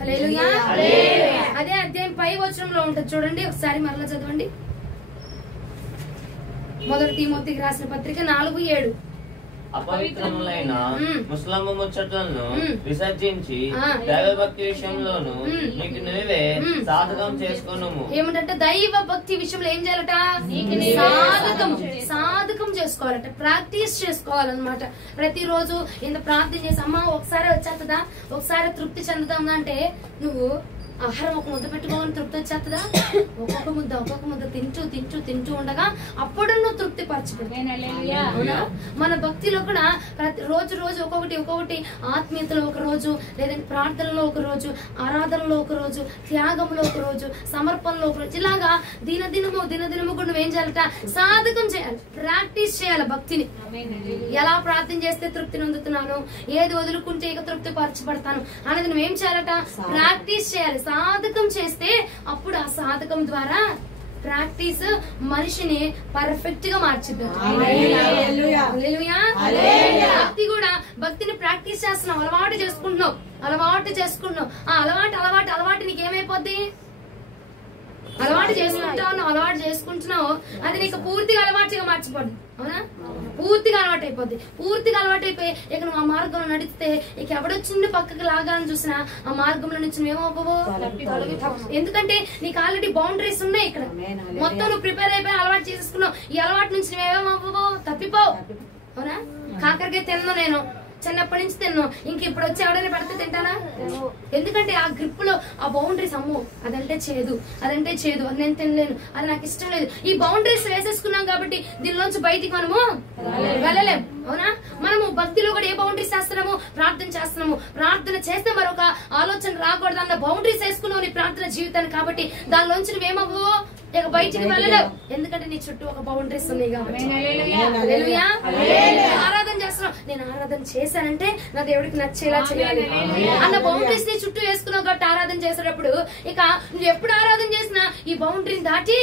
హల్లెలూయా. అదే అధ్యాయం 5వ వచనంలో ఉంటుంది చూడండి, ఒకసారి మరలా చదవండి. మొదటి తిమోతికి రాసిన పత్రిక 4:7. అపవిత్రములైన ముస్లిం ముచ్చట్లను విసర్జించి దైవభక్తి విషయంలోను నీకు నువ్వే సాధకం చేసుకున్నాము. ఏమిటంటే దైవ భక్తి విషయంలో ఏం చేయాలట? సాధకం చేసుకోవాలట, ప్రాక్టీస్ చేసుకోవాలన్నమాట. ప్రతిరోజు ఇంత ప్రార్థన చేసి అమ్మా ఒకసారి వచ్చేస్తుందా, ఒకసారి తృప్తి చెందుతాం అంటే నువ్వు ఆహారం ఒక ముద్ద పెట్టుకోవాలని తృప్తి వచ్చేస్తుందా? ఒక్కొక్క ముద్ద తింటూ ఉండగా అప్పుడు నువ్వు తృప్తి పరచబడు. మన భక్తిలో కూడా ప్రతి రోజు ఒక్కొక్కటి ఆత్మీయతలో ఒక రోజు, లేదంటే ప్రార్థనలో ఒక రోజు, ఆరాధనలో ఒక రోజు, త్యాగంలో ఒక రోజు, సమర్పణలో ఒక రోజు, ఇలాగా దినదినము కూడా నువ్వేం చేయాలట? సాధకం చేయాలి, ప్రాక్టీస్ చేయాలి భక్తిని. ఎలా ప్రార్థన చేస్తే తృప్తి నొందుతున్నాను, ఏది వదులుకుంటే ఇక తృప్తి పరచబడతాను అనేది నువ్వేం చేయాలట? ప్రాక్టీస్ చేయాలి. సాధకం చేస్తే అప్పుడు ఆ సాధకం ద్వారా ప్రాక్టీస్ మనిషిని పర్ఫెక్ట్ గా మార్చిద్ది. భక్తి కూడా భక్తిని ప్రాక్టీస్ చేస్తున్నావు, అలవాటు చేసుకుంటున్నావు. ఆ అలవాటు నీకేమైపోద్ది? అలవాటు చేసుకుంటున్నావు, అది నీకు పూర్తిగా అలవాటుగా మార్చిపోద్ది. అవునా? పూర్తిగా అలవాటు అయిపోద్ది. అయిపోయి ఇక నువ్వు ఆ మార్గంలో నడిస్తే ఇక ఎవడొచ్చింది పక్కకి లాగాలని చూసినా ఆ మార్గంలో నుంచి నువ్వేమవ్వవు. ఎందుకంటే నీకు ఆల్రెడీ బౌండరీస్ ఉన్నాయి. ఇక్కడ మొత్తం నువ్వు ప్రిపేర్ అయిపోయి అలవాటు చేసుకున్నావు. ఈ అలవాటు నుంచి నువ్వేమవ్వవు, తప్పిపోవు. అవునా? కాకరకాయ తిన్నా నేను చిన్నప్పటి నుంచి తిన్నాను, ఇంక ఇప్పుడు వచ్చి ఎవడైనా పెడితే తింటానా? ఎందుకంటే ఆ గ్రిప్ లో ఆ బౌండరీస్, అమ్మో అదంటే చేదు, అది నేను తినలేను, అది నాకు ఇష్టం లేదు, ఈ బౌండరీస్ వేసేసుకున్నాం కాబట్టి దీనిలోంచి బయటికి మనము వెళ్ళలేము. అవునా? మనము భక్తిలో కూడా ఏ బౌండరీస్ చేస్తున్నాము? ప్రార్థన చేస్తే మరొక ఆలోచన రాకూడదు అన్న బౌండరీస్ వేసుకున్నావు నీ ప్రార్థన జీవితాన్ని. కాబట్టి దానిలోంచి నువ్వేమవ్వవు, ఇక బయటికి వెళ్ళలేవు. ఎందుకంటే నీ చుట్టూ ఒక బౌండరీస్ ఉన్నాయి కాబట్టి. ఆరాధన చేస్తున్నావు, నేను ఆరాధన చేశానంటే నా దేవుడికి నచ్చేలా చేయాలి అన్న బౌండరీస్ నీ చుట్టూ వేసుకున్నావు కాబట్టి ఆరాధన చేసేటప్పుడు ఇక నువ్వు ఎప్పుడు ఆరాధన చేసినా ఈ బౌండరీని దాటి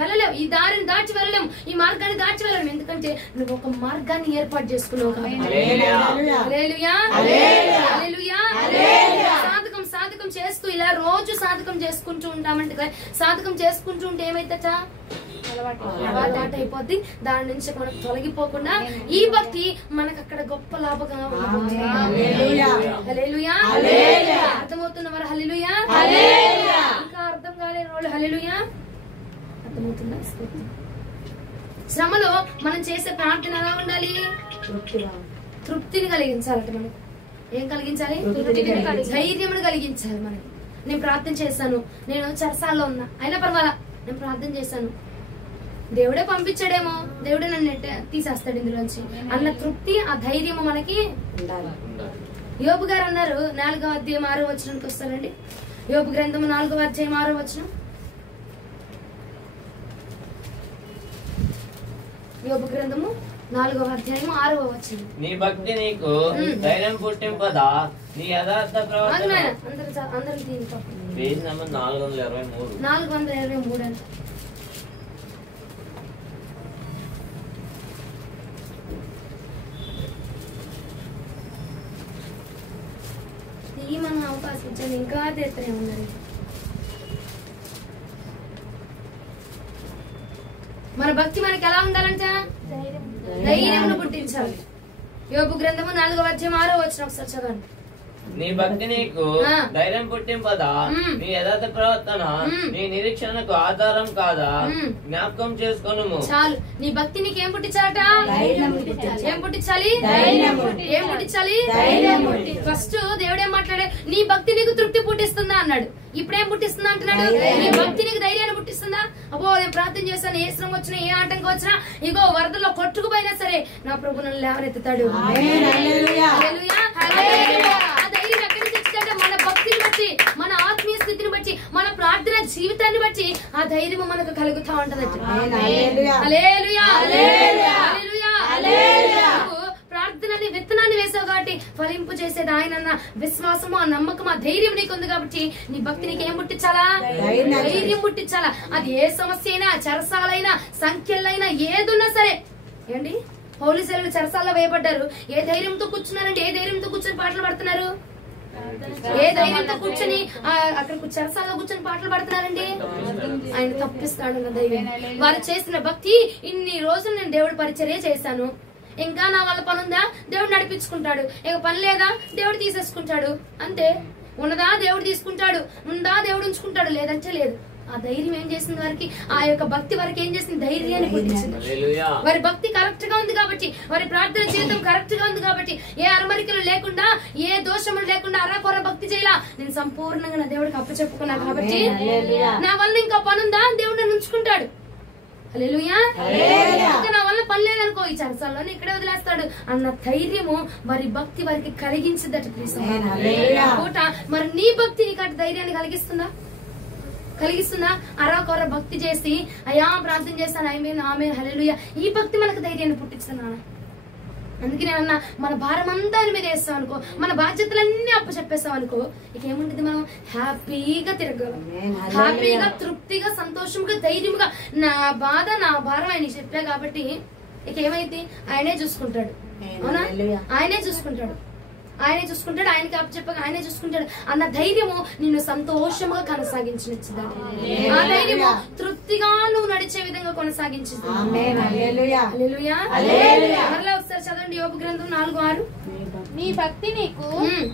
వెళ్ళలేవు, ఈ దారిని దాటి వెళ్ళలేము, ఈ మార్గాన్ని దాటి వెళ్ళలేము. ఎందుకంటే నువ్వు ఒక మార్గాన్ని ఏర్పాటు చేసుకున్నావు కాబట్టి. సాధకం చేస్తూ ఇలా రోజు సాధకం చేసుకుంటూ ఉంటామంటే, సాధకం చేసుకుంటూ ఉంటే ఏమైతే అలవాటు అయిపోద్ది. దాని నుంచి మనం తొలగిపోకుండా ఈ భక్తి మనకు అక్కడ గొప్ప లాభంగా అర్థమవుతున్న వారు హల్లెలూయా. ఇంకా అర్థం కాలేని వాళ్ళు హల్లెలూయా. అర్థమవుతుందా? శ్రమలో మనం చేసే ప్రార్థన ఎలా ఉండాలి? తృప్తిని కలిగించాలట. మనకు ఏం కలిగించాలి? ధైర్యమును కలిగించాలి. మనకి నేను ప్రార్థన చేశాను, నేను చెరసాల్లో ఉన్నా అయినా పర్వాలా నేను ప్రార్థన చేశాను, దేవుడే పంపించాడేమో, దేవుడే నన్ను తీసేస్తాడు ఇందులోంచి అన్న తృప్తి, ఆ ధైర్యము మనకి ఉండాలి. యోబు గారు అన్నారు, 4వ అధ్యాయం 6వ వచనానికి వస్తారండి. యోబు గ్రంథము 4వ అధ్యాయం 6వ వచనం. యోబు గ్రంథము 4వ అధ్యాయం 6వ వచనం. నీ భక్తి నీకు ధైర్యం పుట్టింపదా, నీ యథార్థ ప్రవర్తన. అందరం పేజ్ నెంబర్ 423. 423 అంట. మనం అవకాశం ఇచ్చాను, ఇంకా తెస్తూనే ఉందండి. మన భక్తి మనకి ఎలా ఉండాలంట? ధైర్యం పుట్టించాలి. యోబు గ్రంథము 4:6 ఒకసారి చదవండి. నీ భక్తి నీకు ధైర్యం పుట్టింపదా? నీ యథార్థ ప్రవర్తన నీ నిరీక్షణకు ఆధారం కాదా? జ్ఞాపకం చేసుకొనుము. చాలు. నీ భక్తి నీకు ఏం పుట్టించాలట? ఏం పుట్టించాలి? ఏం పుట్టించాలి? ఫస్ట్ దేవుడు ఏం మాట్లాడే? నీ భక్తి నీకు తృప్తి పుట్టిస్తుందా అన్నాడు. ఇప్పుడేం పుట్టిస్తుందా అంటున్నాడు? నీ భక్తి నీకు ధైర్యాన్ని పుట్టిస్తుందా? అబ్బో నేను ప్రార్థన చేస్తాను, ఏ శ్రమ వచ్చినా ఏ ఆటంకం వచ్చినా ఇగో వరదలో కొట్టుకుపోయినా సరే నా ప్రభు నన్ను లేవనెత్తుతాడు. ధైర్యం ఎక్కడి నుంచి వచ్చిందంటే మన భక్తిని బట్టి, మన ఆత్మీయ స్థితిని బట్టి, మన ప్రార్థన జీవితాన్ని బట్టి ఆ ధైర్యం మనకు కలుగుతా ఉంటదట. ప్రార్థనని విత్తనాన్ని వేసావు కాబట్టి ఫలింపు చేసేది ఆయన విశ్వాసము, ఆ నమ్మకం, ఆ ధైర్యం నీకుంది కాబట్టి నీ భక్తి నీకు ఏం పుట్టించాలా? ధైర్యం పుట్టించాలా. అది ఏ సమస్య అయినా, చెరసాలైనా, సంఖ్యలైనా, ఏదున్నా సరే. ఏంటి పోలీసులు చెరసాల్లో వేయబడ్డారు. ఏ ధైర్యంతో కూర్చున్నారండి? ఏ ధైర్యంతో కూర్చొని పాటలు పడుతున్నారు? ఏ ధైర్యంతో కూర్చొని అక్కడ చెరసాల్లో కూర్చొని పాటలు పడుతున్నారండి? ఆయన తప్పిస్తాడు ధైర్యం. వారు చేసిన భక్తి, ఇన్ని రోజులు నేను దేవుడి పరిచర్య చేశాను, ఇంకా నా వల్ల పని ఉందా? దేవుడు నడిపించుకుంటాడు. ఇక పని లేదా? దేవుడు తీసేసుకుంటాడు. అంతే. ఉన్నదా? దేవుడు తీసుకుంటాడు. ఉందా? దేవుడు ఉంచుకుంటాడు. లేదంటే లేదు. ఆ ధైర్యం ఏం చేసింది వారికి? ఆ యొక్క భక్తి వారికి ఏం చేసింది? ధైర్యాన్ని పుట్టించింది. వారి భక్తి కరెక్ట్ గా ఉంది కాబట్టి, వారి ప్రార్థన జీవితం కరెక్ట్ గా ఉంది కాబట్టి, ఏ అరమరికలు లేకుండా, ఏ దోషములు లేకుండా అరాకొర భక్తి చేయాల. నేను సంపూర్ణంగా నా దేవుడికి అప్పచెప్పుకున్నా కాబట్టి నా వల్ల ఇంకా పనుందా? దేవుడు నన్ను ఉంచుకుంటాడు. హల్లెలూయా. ఇంకా నా వల్ల పని లేదనుకో, ఈ చరసాల్లోనే ఇక్కడే వదిలేస్తాడు అన్న ధైర్యము వారి భక్తి వారికి కలిగించిందట. మరి నీ భక్తి నీకు అటు ధైర్యాన్ని కలిగిస్తుందా? అరాకొర భక్తి చేసి అయ్యా ప్రార్థన చేస్తాను, ఆమె హల్లెలూయా, ఈ భక్తి మనకు ధైర్యాన్ని పుట్టిస్తున్నా. అందుకనే అన్నా, మన భారం అంతా ఆయన మీద వేస్తాం అనుకో, మన బాధ్యతలన్నీ అప్పు చెప్పేస్తాం అనుకో, ఇక ఏముంటుంది? మనం హ్యాపీగా తిరగలం, హ్యాపీగా, తృప్తిగా, సంతోషంగా, ధైర్యంగా. నా బాధ, నా భారం ఆయన చెప్పా కాబట్టి ఇక ఏమైంది? ఆయనే చూసుకుంటాడు. అవునా? ఆయనే చూసుకుంటాడు. ఆయనకి అప్పచెప్పగా ఆయనే చూసుకుంటాడు అన్న ధైర్యము నిన్ను సంతోషంగా కొనసాగించినచ్చింది. ఆ ధైర్యము తృప్తిగా నువ్వు నడిచే విధంగా కొనసాగించింది. మరలా ఒకసారి చదవండి యోబు గ్రంథం 4:6. నీ భక్తి నీకు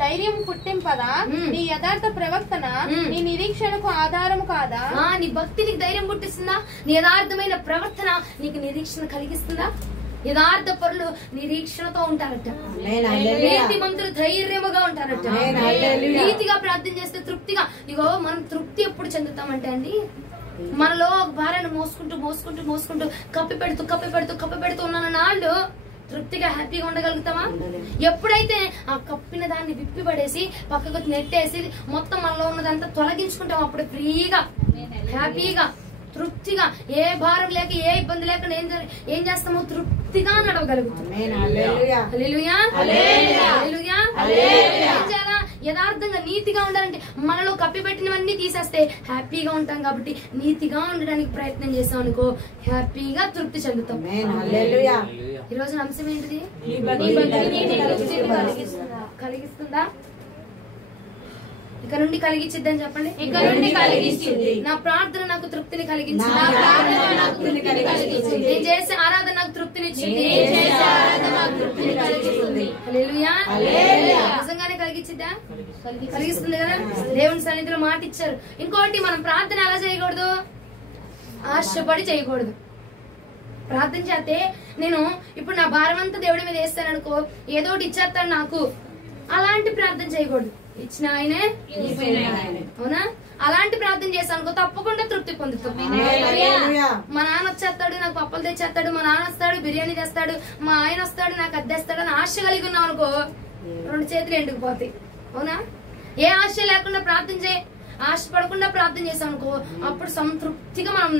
ధైర్యం పుట్టింపదా? నీ యథార్థ ప్రవర్తన నీ నిరీక్షణకు ఆధారము కాదా? నీ భక్తి నీకు ధైర్యం పుట్టిస్తుందా? నీ యథార్థమైన ప్రవర్తన నీకు నిరీక్షణ కలిగిస్తుందా? యథార్థ పరులు నిరీక్షణతో ఉంటారట. నీతిమంతులు ధైర్యముగా ఉంటారట. నీతిగా ప్రార్థన చేస్తే తృప్తిగా. ఇగో మనం తృప్తి ఎప్పుడు చెందుతామంటే అండి, మనలో భారాన్ని మోసుకుంటూ కప్పి పెడుతూ ఉన్నాను నాళ్ళు తృప్తిగా హ్యాపీగా ఉండగలుగుతామా? ఎప్పుడైతే ఆ కప్పిన దాన్ని విప్పి పడేసి పక్కకు నెట్టేసి మొత్తం మనలో ఉన్నదంతా తొలగించుకుంటాం, అప్పుడు ఫ్రీగా, హ్యాపీగా, తృప్తిగా, ఏ భారం లేక, ఏ ఇబ్బంది లేకుండా ఏం చేస్తామో తృప్తిగా నడవగలుగుతాం. యథార్థంగా నీతిగా ఉండాలంటే మనలో కప్పిపెట్టినవన్నీ తీసేస్తే హ్యాపీగా ఉంటాం. కాబట్టి నీతిగా ఉండడానికి ప్రయత్నం చేస్తాం అనుకో, హ్యాపీగా తృప్తి చెందుతాం. ఈ రోజు అంశం ఏంటిది? కలిగిస్తుందా? ఇక నుండి కలిగించిద్దని చెప్పండి. ఇక నుండి కలిగించింది. నా ప్రార్థన నాకు తృప్తిని కలిగించింది. నేను చేసే ఆరాధన నాకు తృప్తినిచ్చింది. హల్లెలూయా. నిజంగానే కలిగించిద్దా? కలిగిస్తుంది కదా. దేవుని సన్నిధిలో మాట ఇచ్చారు. ఇంకోటి, మనం ప్రార్థన ఎలా చేయకూడదు? ఆశపడి చేయకూడదు. ప్రార్థన చేస్తే నేను ఇప్పుడు నా భారం అంతా దేవుడి మీద వేస్తాననుకో, ఏదో ఒకటి ఇచ్చేస్తాను నాకు, అలాంటి ప్రార్థన చేయకూడదు. ఇచ్చిన ఆయనే, అవునా? అలాంటి ప్రార్థన చేస్తాను అనుకో, తప్పకుండా తృప్తి పొందుతాం. మా నాన్న వచ్చేస్తాడు, నాకు పప్పులు తెచ్చేస్తాడు, మా నాన్న వస్తాడు, బిర్యానీ తెస్తాడు, మా ఆయన వస్తాడు, నాకు అద్దెస్తాడు అని ఆశ కలిగి ఉన్నాం అనుకో, 2 చేతులు ఎండుకుపోతాయి. అవునా? ఏ ఆశ లేకుండా ప్రార్థన చేయి, ఆశపడకుండా ప్రార్థన చేసాం అనుకో, అప్పుడు సంతృప్తిగా మనం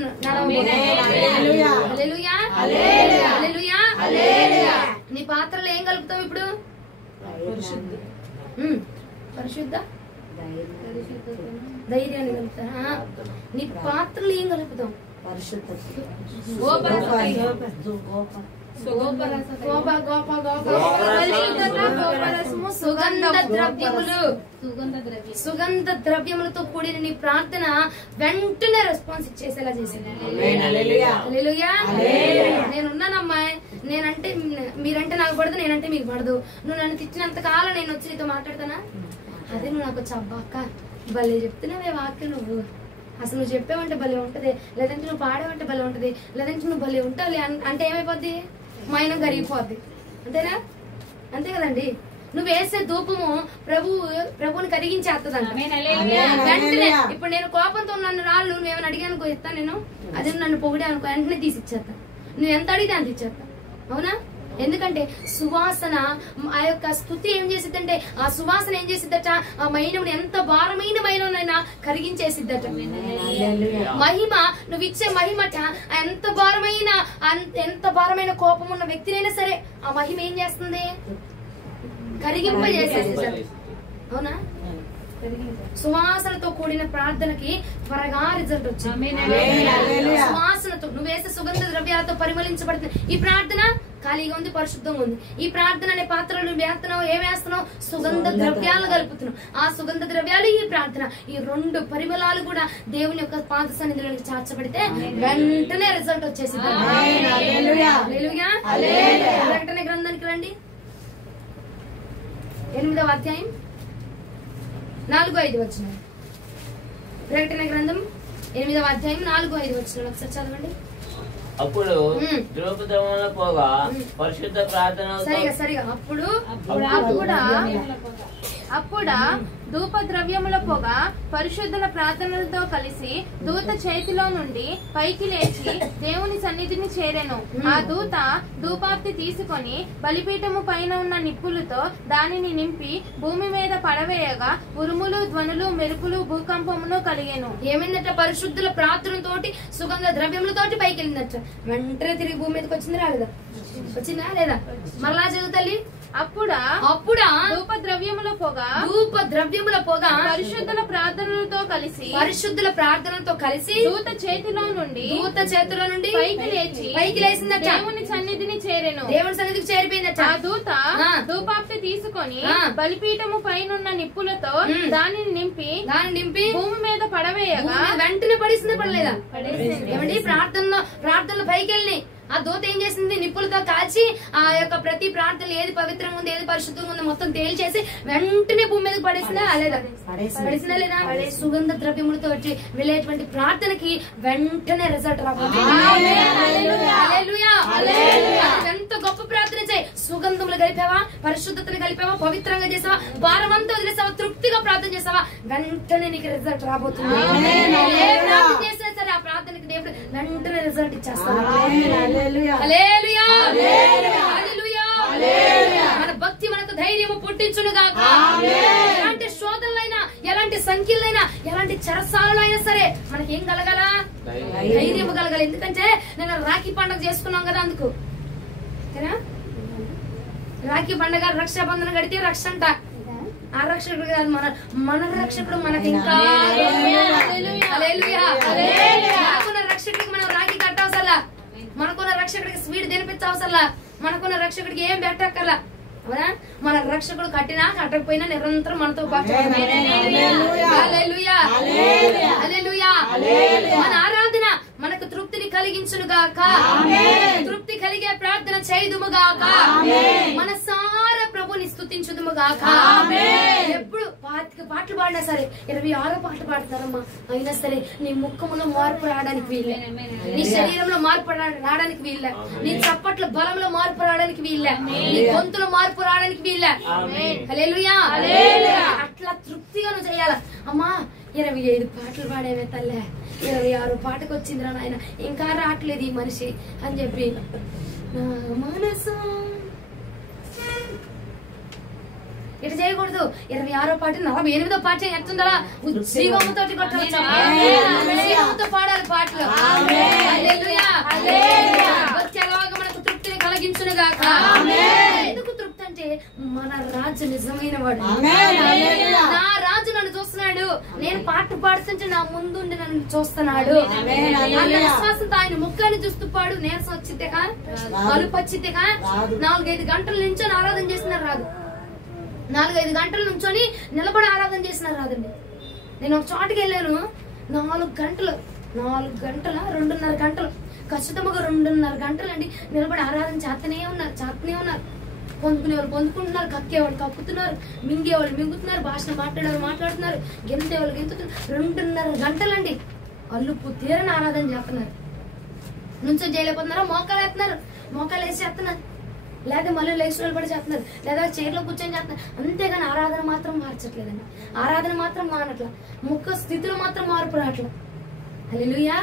నీ పాత్రలో ఏం కలుపుతావు ఇప్పుడు? పరిశుద్ధ ధైర్యాన్ని కలుపుతారా? నీ పాత్రలు ఏం కలుపుతాం? సుగంధ ద్రవ్యములతో కూడిన నీ ప్రార్థన వెంటనే రెస్పాన్స్ ఇచ్చేసేలా చేసింది. నేనున్నానమ్మా, నేనంటే మీరంటే నాకు పడదు, నేనంటే మీకు పడదు. నువ్వు నన్ను తిట్టినంత కాలం నేను వచ్చి నీతో మాట్లాడతానా? అదే నువ్వు నాకు వచ్చి అబ్బా అక్క భలే చెప్తున్నావే వాక్యం, నువ్వు అసలు నువ్వు చెప్పావంటే భలే ఉంటది, లేదంటే నువ్వు పాడావంటే భలే ఉంటది, లేదంటే నువ్వు భలే ఉంటావు అంటే ఏమైపోద్ది? మైనం కరిగిపోద్ది. అంతేనా? అంతే కదండి. నువ్వు వేసే ధూపము ప్రభువుని కరిగించేస్తుందంట వెంటనే. ఇప్పుడు నేను కోపంతో నన్ను రాళ్ళు నువ్వేమైనా అడిగానుకో ఇస్తాను నేను, అదే నన్ను పొగిడే అనుకో వెంటనే తీసి ఇచ్చేస్తా. నువ్వు ఎంత అడిగితే అంత ఇచ్చేస్తా. అవునా? ఎందుకంటే సువాసన ఆ యొక్క స్తుతి ఏం చేసిద్దంటే, ఆ సువాసన ఏం చేసిద్దట, ఆ మైనవుడు ఎంత భారమైన మైనవునైనా కరిగించేసిద్దట. మహిమ, నువ్వు ఇచ్చే మహిమట ఎంత భారమైన కోపం ఉన్న వ్యక్తినైనా సరే ఆ మహిమ ఏం చేస్తుంది? కరిగింపజేసేది. అవునా? సువాసనతో కూడిన ప్రార్థనకి త్వరగా రిజల్ట్ వచ్చింది. సువాసనతో నువ్వు వేసే సుగంధ ద్రవ్యాలతో పరిమళించబడుతుంది. ఈ ప్రార్థన ఖాళీగా ఉంది, పరిశుద్ధంగా ఉంది. ఈ ప్రార్థన అనే పాత్రలు వేస్తున్నావు, ఏం వేస్తున్నావు? సుగంధ ద్రవ్యాలు కలుపుతున్నావు. ఆ సుగంధ ద్రవ్యాలు ఈ ప్రార్థన, ఈ రెండు పరిమళాలు కూడా దేవుని యొక్క పాద సన్నిధిలోకి చార్చబడితే వెంటనే రిజల్ట్ వచ్చేసింది. ప్రకటన గ్రంథానికి రండి, 8వ అధ్యాయం 4-5 వచనం. ప్రకటన గ్రంథం 8వ అధ్యాయం 4-5 వచనం ఒకసారి చదవండి. అప్పుడు ద్రౌపదముల పోగా పరిశుద్ధ ప్రార్థన సరిగా అప్పుడా ధూప ద్రవ్యముల పొగ పరిశుద్ధుల ప్రార్థనలతో కలిసి దూత చేతిలో నుండి పైకి లేచి దేవుని సన్నిధిని చేరెను. ఆ దూత ధూపార్తి తీసుకొని బలిపీఠము పైన ఉన్న నిప్పులతో దానిని నింపి భూమి మీద పడవేయగా ఉరుములు, ధ్వనులు, మెరుపులు, భూకంపమును కలిగెను. ఏమైందట? పరిశుద్ధుల ప్రార్థనతోటి సుగంధ ద్రవ్యములతోటి పైకి వెళ్ళిందట. వెంటనే తిరిగి భూమి మీదకి వచ్చింది రాలేదా? వచ్చిందా లేదా? మరలా చదువుతల్లి. అప్పుడా ధూప ద్రవ్యముల పొగ పరిశుద్ధుల ప్రార్థనలతో కలిసి దూత చేతిలో నుండి పైకి లేచిందట. దేవుని సన్నిధిని చేరెను. దేవుని సన్నిధికి చేరిపోయిందట. ఆ దూత ధూపాప్తి తీసుకొని బలిపీఠము పైనున్న నిప్పులతో దానిని నింపి భూమి మీద పడవేయగా వెంటనే పడేసింది. పడలేదా? ఏమండి? ప్రార్థనలో పైకి వెళ్ళి ఆ దూత ఏం చేసింది? నిప్పులతో కాల్చి ఆ యొక్క ప్రతి ప్రార్థన ఏది పవిత్రంగా ఉంది, ఏది పరిశుద్ధంగా ఉంది మొత్తం తేల్చేసి వెంటనే భూమి మీద పడేసిందా లేదా? పడేసిందా లేదా? సుగంధ ద్రవ్యములతో వెళ్ళేటువంటి ప్రార్థనకి వెంటనే రిజల్ట్ రాబోతుంది. ఎంత గొప్ప ప్రార్థన చేయి. సుగంధములు కలిపావా, పరిశుద్ధతను కలిపావా, పవిత్రంగా చేసావా, భారమంతా వదిలేసావా, తృప్తిగా ప్రార్థన చేసావా, వెంటనే నీకు రిజల్ట్ రాబోతుంది. ఏ ప్రార్థన చేసినా సరే ఆ ప్రార్థనకి దేవుడు వెంటనే రిజల్ట్ ఇచ్చేస్తాడు. మన భక్తి మనకు ధైర్యము పుట్టించునుగాక. ఎలాంటి శోధనలైనా, ఎలాంటి సంఖ్యలైనా, ఎలాంటి చెరసాలైనా సరే మనకి ఏం కలగాల? ధైర్యం కలగాలి. ఎందుకంటే నేను రాఖీ పండుగ చేసుకున్నాం కదా, అందుకు రాఖీ పండుగ రక్షాబంధన కడితే రక్ష అంట. ఆ రక్షకుడు కాదు, మన రక్షకుడు మనకి ఇంకా రక్షకుడికి మనం రాఖీ కట్టవసలా, మనకున్న రక్షకుడికి స్వీట్ తినిపించవసలా, మనకున్న రక్షకుడికి ఏం పెట్టక్కర్లా. అవునా? మన రక్షకుడు కట్టినా కట్టకపోయినా నిరంతరం మనతో పాటు. మన ఆరాధన మనకు తృప్తిని కలిగించునుగాక. తృప్తి కలిగే ప్రార్థన చేయుదుముగాక. మన సార ప్రభుని స్తుతించుదుముగాక. ఎప్పుడు 25 పాటలు పాడినా సరే, 26 పాటలు పాడతారమ్మా, అయినా సరే నీ ముఖములో మార్పు రావడానికి వీళ్ళే, నీ శరీరంలో మార్పు రావడానికి వీళ్ళే, నీ చప్పట్ల బలంలో మార్పు రావడానికి వీళ్ళే, నీ గొంతులో మార్పు రావడానికి వీళ్ళే. హల్లెలూయా. అట్లా తృప్తిగా నువ్వు చేయాలా. అమ్మా 25 పాటలు పాడేవే తల్లే, 26 పాటకు వచ్చిందిరా నాయన, ఇంకా రావట్లేదు ఈ మనిషి అని చెప్పి మనసు ఇటు చేయకూడదు. 26వ పాట 48వ పాట ఎట్టుండాలా? ఉజ్జీవంతో ఉజ్జీవంతో పాడాలి పాటలు. భక్తి అలాగా మనకు తృప్తిని కలిగించునుగాక. ఎందుకు తృప్తి అంటే అంటే మన రాజు నిజమైన వాడు. నా రాజు నన్ను చూస్తున్నాడు, నేను పాట పాడుతుంటే నా ముందుండి నన్ను చూస్తున్నాడు అన్న విశ్వాసంతో ఆయన ముఖాన్ని చూస్తూ పాడు. నీరసం వచ్చిద్దేగా, కలుపు వచ్చిద్దేగా. 4-5 గంటల నుంచో ఆరాధన చేసినా రాదు. 4-5 గంటల నుంచొని నిలబడి ఆరాధన చేసినా రాదండి. నేను ఒక చోటుకి వెళ్ళాను, 4 గంటలు 2.5 గంటలు ఖచ్చితంగా 2.5 గంటలు అండి నిలబడి ఆరాధన చేస్తూనే ఉన్నారు. పొందుకునే వాళ్ళు పొందుకుంటున్నారు, కక్కేవాళ్ళు కక్కుతున్నారు, మింగేవాళ్ళు మింగుతున్నారు, భాషను మాట్లాడేవాళ్ళు మాట్లాడుతున్నారు, గెంతేవాళ్ళు గెంతుతున్నారు. 2.5 గంటలండి అల్లుపు తీరని ఆరాధన చేస్తున్నారు. నుంచో చేయలేకపోతున్నారా, మోకాలు వేసి చేస్తున్నారు, లేదా మళ్ళీ లేచి పడి చేస్తున్నారు, లేదా చైర్లో కూర్చొని చేస్తున్నారు. అంతేగాని ఆరాధన మాత్రం మార్చట్లేదండి. ఆరాధన మాత్రం మానట్ల, ముఖ స్థితిలో మాత్రం మార్పు రావట్లేదు. హల్లెలూయా.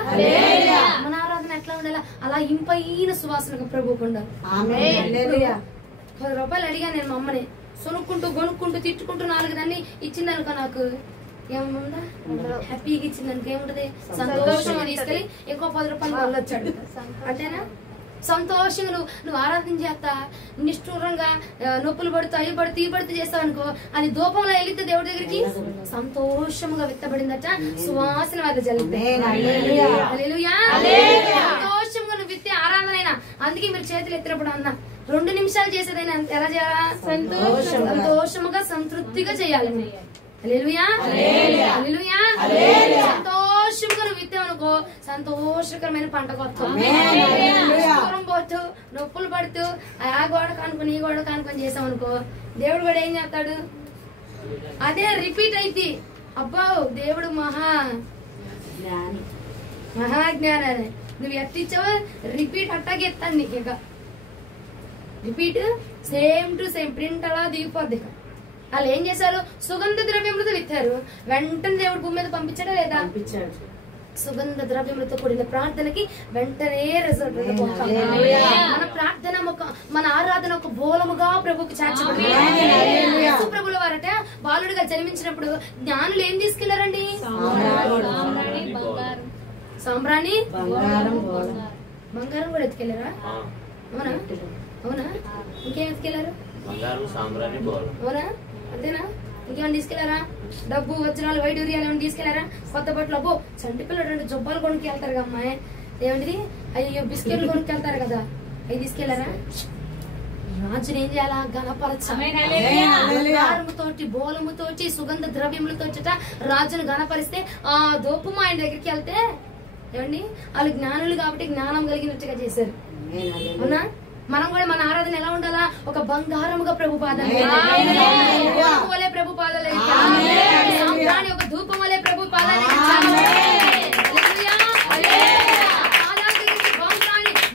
మన ఆరాధన ఎట్లా ఉండాలి? అలా ఇంపైన సువాసనకు ప్రభువుకు ఉండాలి. 10 రూపాయలు అడిగాను నేను మా అమ్మని, సొనుక్కుంటూ గొనుక్కుంటూ తిట్టుకుంటూ 4 దాన్ని ఇచ్చిందనుకో, నాకు ఏముందా హ్యాపీగా ఇచ్చిందనుకో ఏముంటది, సంతోషంగా తీసుకెళ్ళి ఇంకో 10 రూపాయలు వాళ్ళు వచ్చాడు అంటేనా. సంతోషంగా నువ్వు ఆరాధన చేస్తా నిష్ఠూరంగా నొప్పులు పడుతూ అవి పడుతూ ఈ పడుతూ చేస్తావు అనుకో, అది ధూపంలో వెళితే దేవుడి దగ్గరికి సంతోషముగా విత్తబడిందట, సువాసన మీద జల్లుతుంది. సంతోషంగా నువ్వు విత్తే ఆరాధన అయినా. అందుకే మీరు చేతులు ఎత్తినప్పుడు అన్నా 2 నిమిషాలు చేసేదైనా ఎలా చేయాలా? సంతోషముగా సంతృప్తిగా చేయాలి. హల్లెలూయా. సంతోషంగా నువ్వు విత్తావనుకో సంతోషకరమైన పంట పోతూ నొప్పులు పడుతూ ఆ గోడ కానుకొని ఈ గోడ కానుకొని చేసావనుకో, దేవుడు కూడా ఏం చేస్తాడు? అదే రిపీట్ అయితే అబ్బా దేవుడు మహాజ్ఞానాన్ని నువ్వు ఎట్టిచ్చావో రిపీట్ అట్టాగే ఎత్తాను నీకు. ఇక repeat same to same print అలా దిగిపోద్ది. వాళ్ళు ఏం చేశారు? సుగంధ ద్రవ్యములతో విత్తారు, వెంటనే దేవుడు భూమి మీద పంపించాడా లేదా? పంపించాడు. సుగంధ ద్రవ్యములతో కూడిన ప్రార్థనకి వెంటనే రిజల్ట్. మన ప్రార్థన మన ఆరాధన ఒక బోలముగా ప్రభుకి చేర్చబడింది. యేసు ప్రభుల వారట బాలుడిగా జన్మించినప్పుడు జ్ఞానులు ఏం తీసుకెళ్లారండి? సాంబ్రాణి బంగారం కూడా ఎత్తుకెళ్లారా? అవునా? ఇంకేం ఎత్తుకెళ్లారు? అవునా? అంతేనా? ఇంకేమైనా తీసుకెళ్లారా? డబ్బు వజ్రాలు వైడూర్యాలు ఏమైనా తీసుకెళ్లారా? కొత్త బట్టలు అబ్బో చంటి పిల్లలు జొబ్బాలు కొనుక్కి వెళ్తారు కదా అమ్మాయి, ఏమిటి అయ్యో బిస్కెట్లు కొనుక్కి వెళ్తారు కదా, అవి తీసుకెళ్లారా? రాజుని ఏం చేయాలా? గణపరచముతోటి బోలముతోటి సుగంధ ద్రవ్యములతోట రాజును గణపరిస్తే ఆ దోపము ఆయన దగ్గరికి వెళ్తే ఏమండి వాళ్ళు జ్ఞానులు కాబట్టి జ్ఞానం కలిగినట్టుగా చేశారు. అవునా? మనం కూడా మన ఆరాధన ఎలా ఉండాలా? ఒక బంగారముగా ప్రభు పాదాలు, ప్రభు పాదాలు, ఒక ధూపం వలె ప్రభు పాదాలు,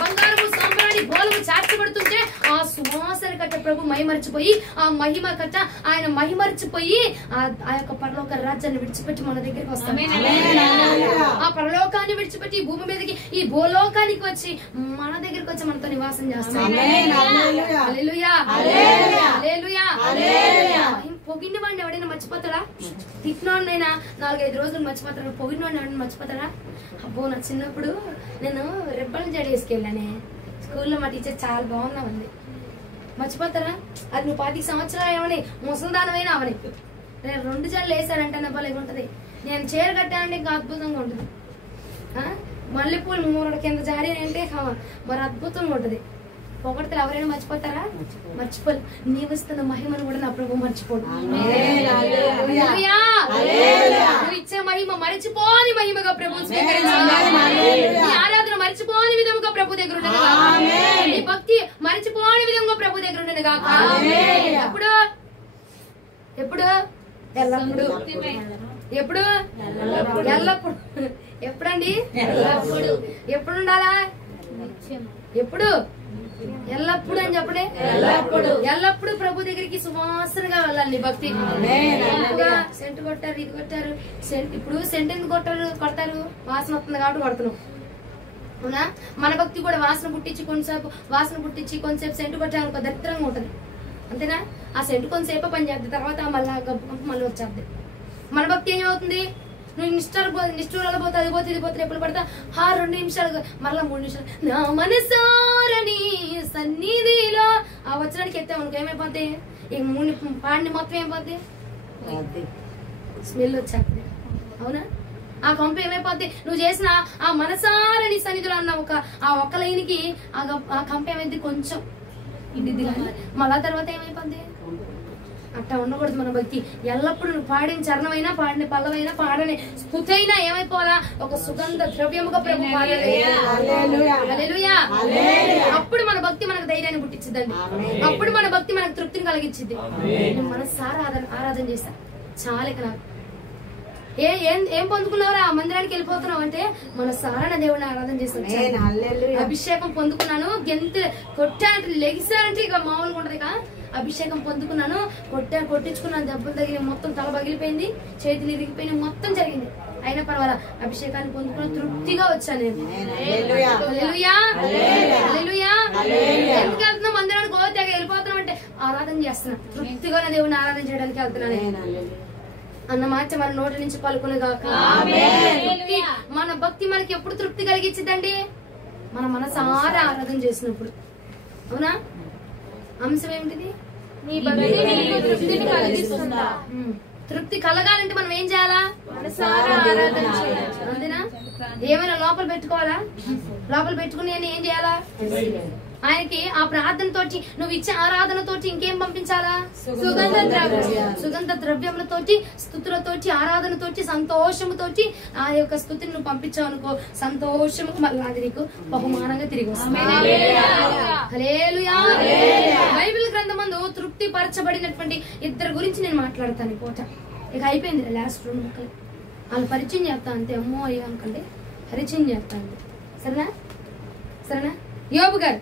బంగారము సాంబ్రాణి బోలము చేర్చబడుతుంటే ఆ సువాసన కట్ట ప్రభు మహిమర్చిపోయి ఆ మహిమ కట్ట ఆయన మహిమర్చిపోయి ఆ యొక్క పరలోక రాజ్యాన్ని విడిచిపెట్టి మన దగ్గరికి వస్తాం. ఆ పరలోకాన్ని విడిచిపెట్టి భూమి మీదకి ఈ భూలోకానికి వచ్చి మన దగ్గరికి వచ్చి మనతో నివాసం చేస్తాం. పొగిడిన వాడిని ఎవడైనా మర్చిపోతాడా? తిట్టినోడినైనా 4-5 రోజులు మర్చిపోతాడు, పొగిడిన వాడిని ఎవడైనా మర్చిపోతాడా? అబ్బో నా చిన్నప్పుడు నేను రెబ్బలు జడ వేసుకెళ్ళానే, స్కూల్లో మా టీచర్ చాలా బాగున్నా ఉంది. మర్చిపోతారా? అది నువ్వు 10 సంవత్సరాలు ఏమని ముసలిదానమైనా అవని నేను 2 జడలు వేసానంటే నా భలే ఉంటది. నేను చీర కట్టానంటే ఇంకా అద్భుతంగా ఉంటది. మల్లెపూలు 3 కింద జారీ అంటే మరి అద్భుతంగా ఉంటది. పొగడతలు ఎవరైనా మర్చిపోతారా? మర్చిపోరు. నీవు ఇస్తున్న మహిమను కూడా నా ప్రభు మర్చిపోడు. నువ్వు ఇచ్చే మహిమ మరిచిపోని మహిమగా ప్రభు స్వీకరించాలి. ఆరాధన మరిచిపోని విధంగా ప్రభు దగ్గర ఉండదు, నీ భక్తి మరిచిపోని విధంగా ప్రభు దగ్గర ఉండదు కాక. ఎప్పుడు ఎప్పుడు ఎల్లప్పుడు ఎప్పుడు ఎల్లప్పుడు ఎప్పుడండి? ఎప్పుడు ఉండాలా? ఎప్పుడు? ఎల్లప్పుడు అని చెప్పడే. ఎల్లప్పుడు ప్రభు దగ్గరికి సువాసనగా వెళ్ళాలి భక్తి. సెంటు కొట్టారు, ఇది కొట్టారు, ఇప్పుడు సెంట్ ఎందుకు కొడతారు? వాసన వస్తుంది కాబట్టి కొడుతున్నాం. అవునా? మన భక్తి కూడా వాసన పుట్టించి కొంతసేపు సెంటు కొట్టామనుకో దరిద్రంగా ఉంటది. అంతేనా? ఆ సెంటు కొంతసేపు పని చేద్ది, తర్వాత మళ్ళీ గప్పు మళ్ళీ వచ్చేద్ది. మన భక్తి ఏమవుతుంది? నువ్వు నిష్ఠూరాలు పోతే అది పోతే ఇది పోతే ఎప్పుడు పడతా 2 నిమిషాలు మరలా 3 నిమిషాలు నా మనసారని సన్నిధిలో ఆ వచ్చడానికి ఎత్తామనుకో ఏమైపోద్ది? ఈ 3 పాడిని మొత్తం ఏమైపోద్ది? స్మెల్ వచ్చేస్తుంది. అవునా? ఆ కంప ఏమైపోద్ది? నువ్వు చేసిన ఆ మనసారని సన్నిధిలో అన్న ఆ ఒక్క లైన్కి ఆ కంప ఏమైంది? కొంచెం ఇండిద్ది కానీ మళ్ళా తర్వాత ఏమైపోద్ది? అట్టా ఉండకూడదు మన భక్తి. ఎల్లప్పుడు నువ్వు పాడిన చరణమైనా, పాడిన పల్లవైనా, పాడని స్తుతి అయినా ఏమైపోవాలా? ఒక సుగంధ ద్రవ్యముగా ప్రభు హల్లెలూయా. అప్పుడు మన భక్తి మనకు ధైర్యాన్ని పుట్టించిద్దండి. అప్పుడు మన భక్తి మనకు తృప్తిని కలిగించింది. మనసారా ఆరాధన చేశా చాలా. ఇక నాకు ఏం పొందుకున్నావురా? ఆ మందిరానికి వెళ్ళిపోతున్నావు అంటే మన సారణ దేవుడిని ఆరాధన చేస్తాను. అభిషేకం పొందుకున్నాను, గెంతు కొట్టానంటే లెగిసారంటే ఇక మామూలుగా ఉంటది. అభిషేకం పొందుకున్నాను, కొట్టించుకున్నాను, దెబ్బలు తగిలి మొత్తం తల పగిలిపోయింది, చేతులు ఇరిగిపోయింది, మొత్తం జరిగింది. అయినా పర్వాలా అభిషేకాన్ని పొందుకున్న తృప్తిగా వచ్చాను నేను. ఎందుకు వెళ్తున్నాం? మందిరానికి గోత్యాగా వెళ్ళిపోతున్నాం అంటే ఆరాధన చేస్తున్నా, తృప్తిగా దేవుడిని ఆరాధన చేయడానికి వెళ్తున్నాను అన్న మాట మన నోటి నుంచి పలుకునుగాక. మన భక్తి మనకి ఎప్పుడు తృప్తి కలిగించిందండి? మన మనసారా ఆరాధన చేసినప్పుడు. అవునా? అంశం ఏమిటిది? తృప్తి కలగాలంటే మనం ఏం చేయాలా? మనసారా ఆరాధన చేయాలి. అంతేనా? ఏమైనా లోపల పెట్టుకోవాలా? లోపల పెట్టుకుని ఏం చేయాలా? ఆయనకి ఆ ప్రార్థనతోటి, నువ్వు ఇచ్చే ఆరాధనతోటి ఇంకేం పంపించాలా? సుగంధ ద్రవ్యములతోటి, స్తుతులతోటి, ఆరాధనతోటి, సంతోషముతోటి ఆ యొక్క స్తుతిని నువ్వు పంపించావు అనుకో, సంతోషము మళ్ళీ అది నీకు బహుమానంగా తిరిగి వస్తుంది. హల్లెలూయా. బైబిల్ గ్రంథమందు తృప్తి పరచబడినటువంటి 2 గురించి నేను మాట్లాడతాను ఈ పూట. ఇక అయిపోయింది లాస్ట్ 2 ముక్కలు. వాళ్ళు పరిచయం చేస్తా అంతే. అమ్మో అయ్యో అనుకోండి, పరిచయం చేస్తా అంతే. సరేనా? యోబు గారు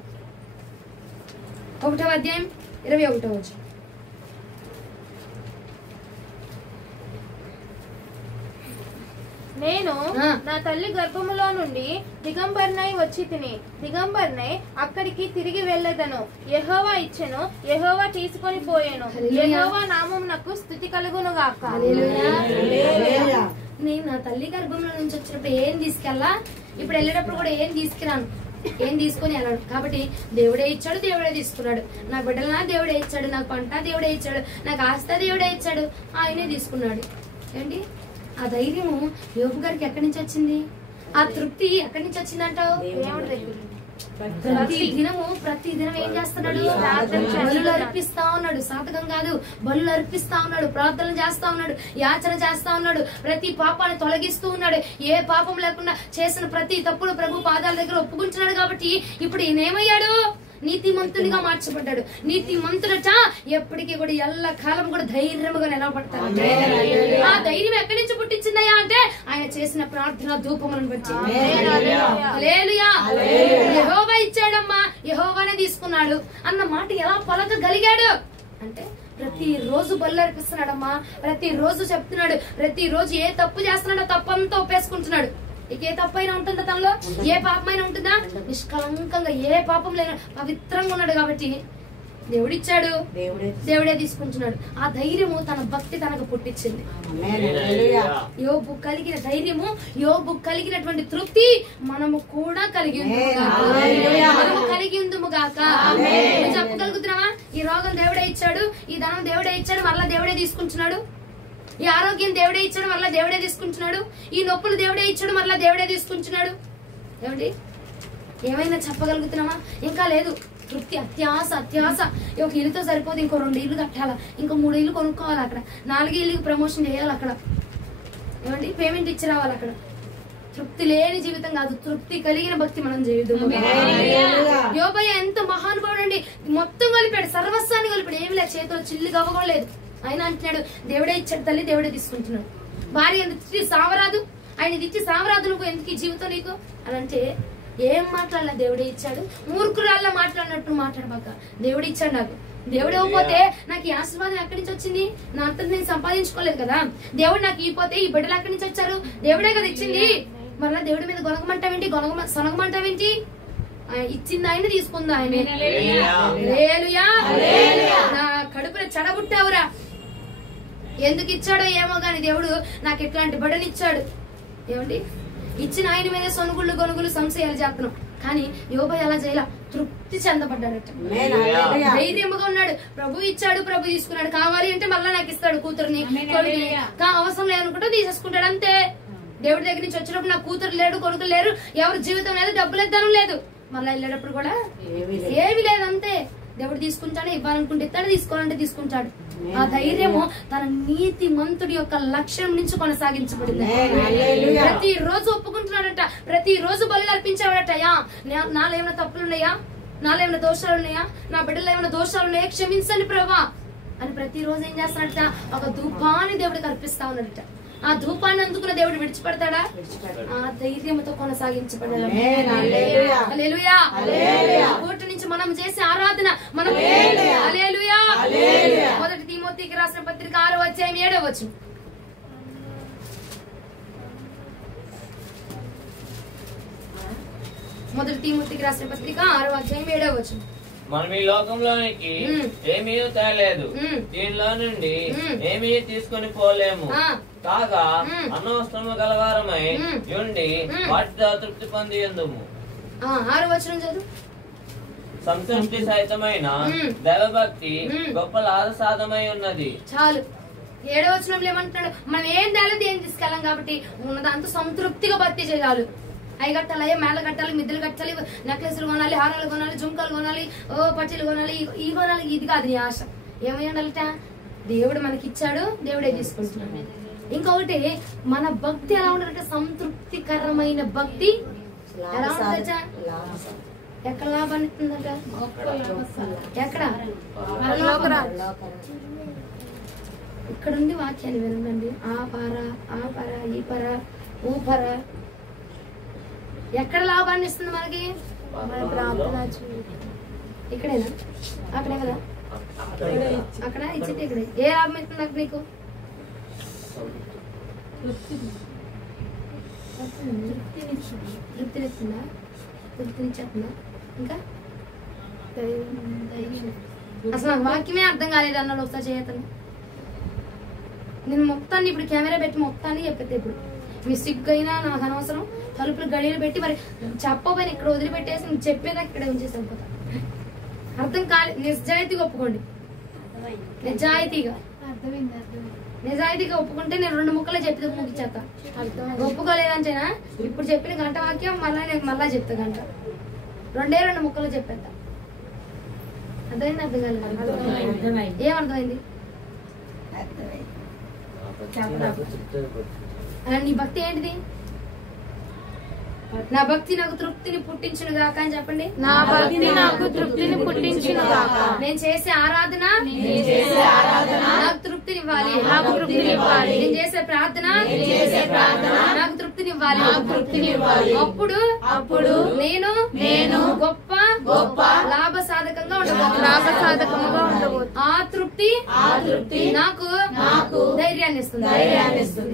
1వ అధ్యాయం 21వ వచనం. నేను నా తల్లి గర్భములో నుండి దిగంబర్నై వచ్చి తిని దిగంబర్నై అక్కడికి తిరిగి వెళ్ళదను. యెహోవా ఇచ్చెను, యెహోవా తీసుకొని పోయాను. యెహోవా నామమునకు స్తుతి కలుగును గాక. నేను నా తల్లి గర్భంలో నుంచి వచ్చినప్పుడు ఏం తీసుకెళ్ళా, ఇప్పుడు వెళ్ళేటప్పుడు కూడా ఏం తీసుకురాను, ఏం తీసుకొని వెళ్ళాడు. కాబట్టి దేవుడే ఇచ్చాడు, దేవుడే తీసుకున్నాడు. నా బిడ్డలనా దేవుడే ఇచ్చాడు, నాకు పంట దేవుడే ఇచ్చాడు, నాకు ఆస్తి దేవుడే ఇచ్చాడు, ఆయనే తీసుకున్నాడు. ఏంటి ఆ ధైర్యము యోబు గారికి ఎక్కడి నుంచి వచ్చింది? ఆ తృప్తి ఎక్కడి నుంచి వచ్చిందంటావు? దేవుడి దగ్గర. ప్రతి దినం ఏం చేస్తున్నాడు? బలులు అర్పిస్తా ఉన్నాడు. సాధకం కాదు, బలులు అర్పిస్తా ఉన్నాడు, ప్రార్థనలు చేస్తా ఉన్నాడు, యాచన చేస్తా ఉన్నాడు, ప్రతి పాపాన్ని తొలగిస్తూ ఉన్నాడు. ఏ పాపం లేకుండా చేసిన ప్రతి తప్పులు ప్రభు పాదాల దగ్గర ఒప్పుకుంటున్నాడు. కాబట్టి ఇప్పుడు ఈయనేమయ్యాడు? నీతిమంతునిగా మార్చబడ్డాడు. నీతిమంతుడట ఎప్పటికీ కూడా ఎల్ల కాలం కూడా ధైర్యముగా నిలబడతాడు. ఆ ధైర్యం ఎక్కడి నుంచి పుట్టించిందయ్యా అంటే ఆయన చేసిన ప్రార్థన ధూపములను బట్టి. హల్లెలూయా. యెహోవా ఇచ్చాడమ్మా, యెహోవానే తీసుకున్నాడు అన్న మాట ఎలా పలకగలిగాడు అంటే ప్రతి రోజు బలు అర్పిస్తున్నాడమ్మా, ప్రతి రోజు చెప్తున్నాడు, ప్రతి రోజు ఏ తప్పు చేస్తున్నాడో తప్పంతా ఒప్పేసుకుంటున్నాడు. ఇక ఏ తప్పైనా ఉంటుందా తనలో? ఏ పాపమైనా ఉంటుందా? నిష్కలంకంగా ఏ పాపం లేని పవిత్రంగా ఉన్నాడు. కాబట్టి దేవుడిచ్చాడు, దేవుడే తీసుకుంటున్నాడు. ఆ ధైర్యము తన భక్తి తనకు పుట్టించింది. యోబు కలిగిన ధైర్యము, యోబు కలిగినటువంటి తృప్తి మనము కూడా కలిగి ఉందుము గాక. చెప్పగలుగుతున్నావా? ఈ రోగం దేవుడే ఇచ్చాడు, ఈ ధనం దేవుడే ఇచ్చాడు, మళ్ళా దేవుడే తీసుకుంటున్నాడు. ఈ ఆరోగ్యం దేవుడే ఇచ్చాడు, మళ్ళా దేవుడే తీసుకుంటున్నాడు. ఈ నొప్పులు దేవుడే ఇచ్చాడు, మళ్ళా దేవుడే తీసుకుంటున్నాడు. ఏమండి ఏమైనా చెప్పగలుగుతున్నావా? ఇంకా లేదు. తృప్తి అత్యాస. ఒక ఇల్లుతో సరిపోదు, ఇంకో 2 ఇల్లు కట్టాలా, ఇంకో 3 ఇల్లు కొనుక్కోవాలి, అక్కడ 4 ఇల్లుకి ప్రమోషన్ చేయాలి, అక్కడ ఏమండి పేమెంట్ ఇచ్చి రావాలి. అక్కడ తృప్తి లేని జీవితం కాదు, తృప్తి కలిగిన భక్తి మనం జీవితం. యోబయ్య ఎంత మహానుభావుడు అండి. మొత్తం కలిపాడు, సర్వస్వాన్ని కలిపాడు. ఏమి లేదు, చేతిలో చిల్లి గవ్వలేదు. ఆయన అంటున్నాడు దేవుడే ఇచ్చాడు, తల్లి దేవుడే తీసుకుంటున్నాడు. భార్య ఎందుకు సావరాదు, ఆయన ఇచ్చి సావరాదు, నువ్వు ఎందుకు ఈ జీవితం నీకు అని అంటే ఏం మాట్లాడాల? దేవుడే ఇచ్చాడు. మూర్ఖురాల్లా మాట్లాడినట్టు మాట్లాడబాక. దేవుడు ఇచ్చాడు నాకు. దేవుడు ఇవ్వకపోతే నాకు ఈ ఆశీర్వాదం ఎక్కడి నుంచి వచ్చింది? నా అంతా నేను సంపాదించుకోలేదు కదా. దేవుడు నాకు ఇవ్వకపోతే ఈ బిడ్డలు ఎక్కడి నుంచి వచ్చారు? దేవుడే కదా ఇచ్చింది. మళ్ళా దేవుడి మీద గొనగమంటావేంటి, సొనగమంటావేంటి? ఇచ్చింది ఆయన, తీసుకుంది ఆయన. హల్లెలూయా. నా కడుపులో చెడబుట్టావురా, ఎందుకు ఇచ్చాడో ఏమో గాని దేవుడు నాకు ఇట్లాంటి బిడ్డని ఇచ్చాడు. ఏమండి, ఇచ్చిన ఆయన మీద సొనుగుళ్ళు గొనుగులు సంశయాలు చేస్తున్నాం. కానీ యోబు ఎలా చేయాల? తృప్తి చెందబడ్డాడట, ధైర్యంగా ఉన్నాడు. ప్రభు ఇచ్చాడు, ప్రభు తీసుకున్నాడు. కావాలి అంటే మళ్ళా నాకు ఇస్తాడు కూతురుని, కొడుకుని. అవసరం లేదనుకుంటే తీసేసుకుంటాడు అంతే. దేవుడి దగ్గర నుంచి వచ్చినప్పుడు నాకు కూతురు లేడు, కొడుకులు లేరు, ఎవరి జీవితం లేదు, డబ్బులు ఇద్దాను లేదు. మళ్ళా వెళ్ళేటప్పుడు కూడా ఏమి లేదు అంతే. దేవుడు తీసుకుంటాడు, ఇవ్వాలనుకుంటే ఇస్తాడు, తీసుకోవాలంటే తీసుకుంటాడు. ఆ ధైర్యము తన నీతి మంతుడి యొక్క లక్ష్యం నుంచి కొనసాగించబడింది. ప్రతి రోజు ఒప్పుకుంటున్నాడట, ప్రతి రోజు బలి అర్పించేవాడట. నాలో ఏమైనా తప్పులున్నాయా, నాలో ఏమైనా దోషాలు ఉన్నాయా, నా బిడ్డలో ఏమైనా దోషాలు ఉన్నాయా, క్షమించండి ప్రభా అని ప్రతి రోజు ఏం చేస్తాడట? ఒక ధూపాన్ని దేవుడికి అర్పిస్తా ఉన్నాడట. ఆ ధూపాన్ని అందుకున్న దేవుడు విడిచిపెడతాడా? ఆ ధైర్యంతో కొనసాగించబడాలి. కోర్టు నుంచి మనం చేసే ఆరాధన మనం హల్లెలూయా. మొదటి తిమోతికి రాసిన పత్రిక 6వ అధ్యాయం 7వ వచనం. మొదటి తిమోతికి రాసిన పత్రిక 6వ అధ్యాయం 7వ వచనం. మనం ఈ లోకంలోనికి ఏమీ తేలేదు, దీనిలో నుండి ఏమీ తీసుకొని పోలేము. కాగా అనవసరము గలవారమై ఉండి వాటితో తృప్తి పొంది ఎందుము. 6వ వచనం చదువు. సంతృప్తి సహితమైన దైవభక్తి గొప్ప లాభసాధమై ఉన్నది. చాలు. 7వ వచనంలో ఏమంటున్నాడు? మనం ఏం తేలేదు, ఏం తీసుకెళ్ళాం కాబట్టి ఉన్నదంతా సంతృప్తిగా భక్తి చేయాలి. అవి కట్టాలి, మేళ కట్టాలి, మిద్దెలు కట్టాలి, నెక్లెస్లు కొనాలి, హారాలు కొనాలి, జుంకాలు కొనాలి, పట్టీలు కొనాలి, ఈ కొనాలి. ఇది కాదు నీ ఆశ. ఏమై ఉండాలట? దేవుడు మనకి ఇచ్చాడు, దేవుడే తీసుకుంటున్నాడు. ఇంకొకటి, మన భక్తి ఎలా ఉండాలంటే సంతృప్తికరమైన భక్తి. ఎలా ఉంటుందట? ఎక్కడ లాభాన్ని ఇస్తుందట? ఎక్కడ? ఇక్కడ ఉంది వాక్యాన్ని వినండి. ఆ పర ఈ పర ఊ పర ఎక్కడ లాభాన్ని ఇస్తుంది మనకి? ఇక్కడేనా? అక్కడే కదా? అక్కడ ఇచ్చేది ఇక్కడే. ఏ లాభం ఇస్తుంది అక్కడ నీకు? తృప్తినిస్తుందా? తృప్తినిచ్చేస్తుందా? ఇంకా అసలు నాకు వాక్యమే అర్థం కాలేదు అన్నాడు. ఒకసారి చేయతను నేను మొత్తాన్ని ఇప్పుడు కెమెరా పెట్టి మొత్తాన్ని చెప్పేది. ఇప్పుడు మీ సిగ్గు అయినా నాకు అనవసరం. తలుపులు గడియలు పెట్టి మరి చెప్పబోయిన ఇక్కడ వదిలిపెట్టేసి నువ్వు చెప్పేదాకా ఇక్కడ ఉంచేసి వెళ్ళిపోతా. అర్థం కాలేదు. నిజాయితీగా ఒప్పుకోండి. నిజాయితీగా ఒప్పుకుంటే నేను 2 ముక్కలే చెప్పి ముగిచ్చేస్తా. ఒప్పుకోలేదంటేనా ఇప్పుడు చెప్పిన గంట వాక్యం మళ్ళా నేను మళ్ళా చెప్తా. గంట 2 ముక్కలు చెప్పేస్తా. అర్థమైంది? అర్థం కాలేదు. ఏమర్థమైంది? నీ భక్తి ఏంటిది? నా భక్తి నాకు తృప్తిని పుట్టించును గాక అని చెప్పండి. నా భక్తి నాకు తృప్తిని పుట్టించును గాక. నేను చేసే ఆరాధన నాకు తృప్తినివ్వాలి. నేను చేసే ప్రార్థన నాకు తృప్తినివ్వాలి. అప్పుడు నేను గొప్ప లాభసాధకంగా ఉండబోతున్నాను. ఆ తృప్తి నాకు ధైర్యాన్ని ఇస్తుంది.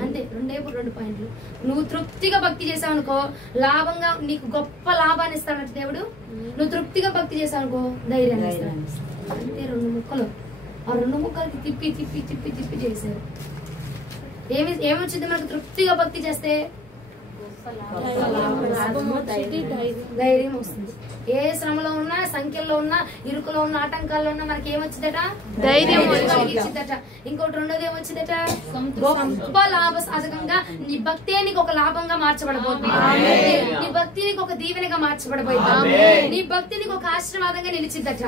అంతే. 2 పాయింట్లు. నువ్వు తృప్తిగా భక్తి చేసావు అనుకో, లాభంగా నీకు గొప్ప లాభాన్ని ఇస్తాడంట దేవుడు. నువ్వు తృప్తిగా భక్తి చేసావు అనుకో, ధైర్యాన్ని ఇస్తాడు. అంతే. 2 ముక్కలు. ఆ 2 ముక్కలకి తిప్పి తిప్పి తిప్పి తిప్పి చేశారు. ఏమొచ్చింది మనకు తృప్తిగా భక్తి చేస్తే? ధైర్యం వస్తుంది. ఏ శ్రమలో ఉన్నా, సంఖ్యలో ఉన్నా, ఇరుకులో ఉన్న, ఆటంకాల్లో ఉన్నా మనకి ఏమొచ్చిందట? ధైర్యం ఇచ్చిదట. ఇంకోటి రెండోది ఏమొచ్చిందట? గొప్ప లాభసాధకంగా నీ భక్తి నీకు ఒక లాభంగా మార్చబడబోతుంది. నీ భక్తి నీకు ఒక దీవెనగా మార్చబడబోతుంది. నీ భక్తి నీకు ఒక ఆశీర్వాదంగా నిలిచిద్దట.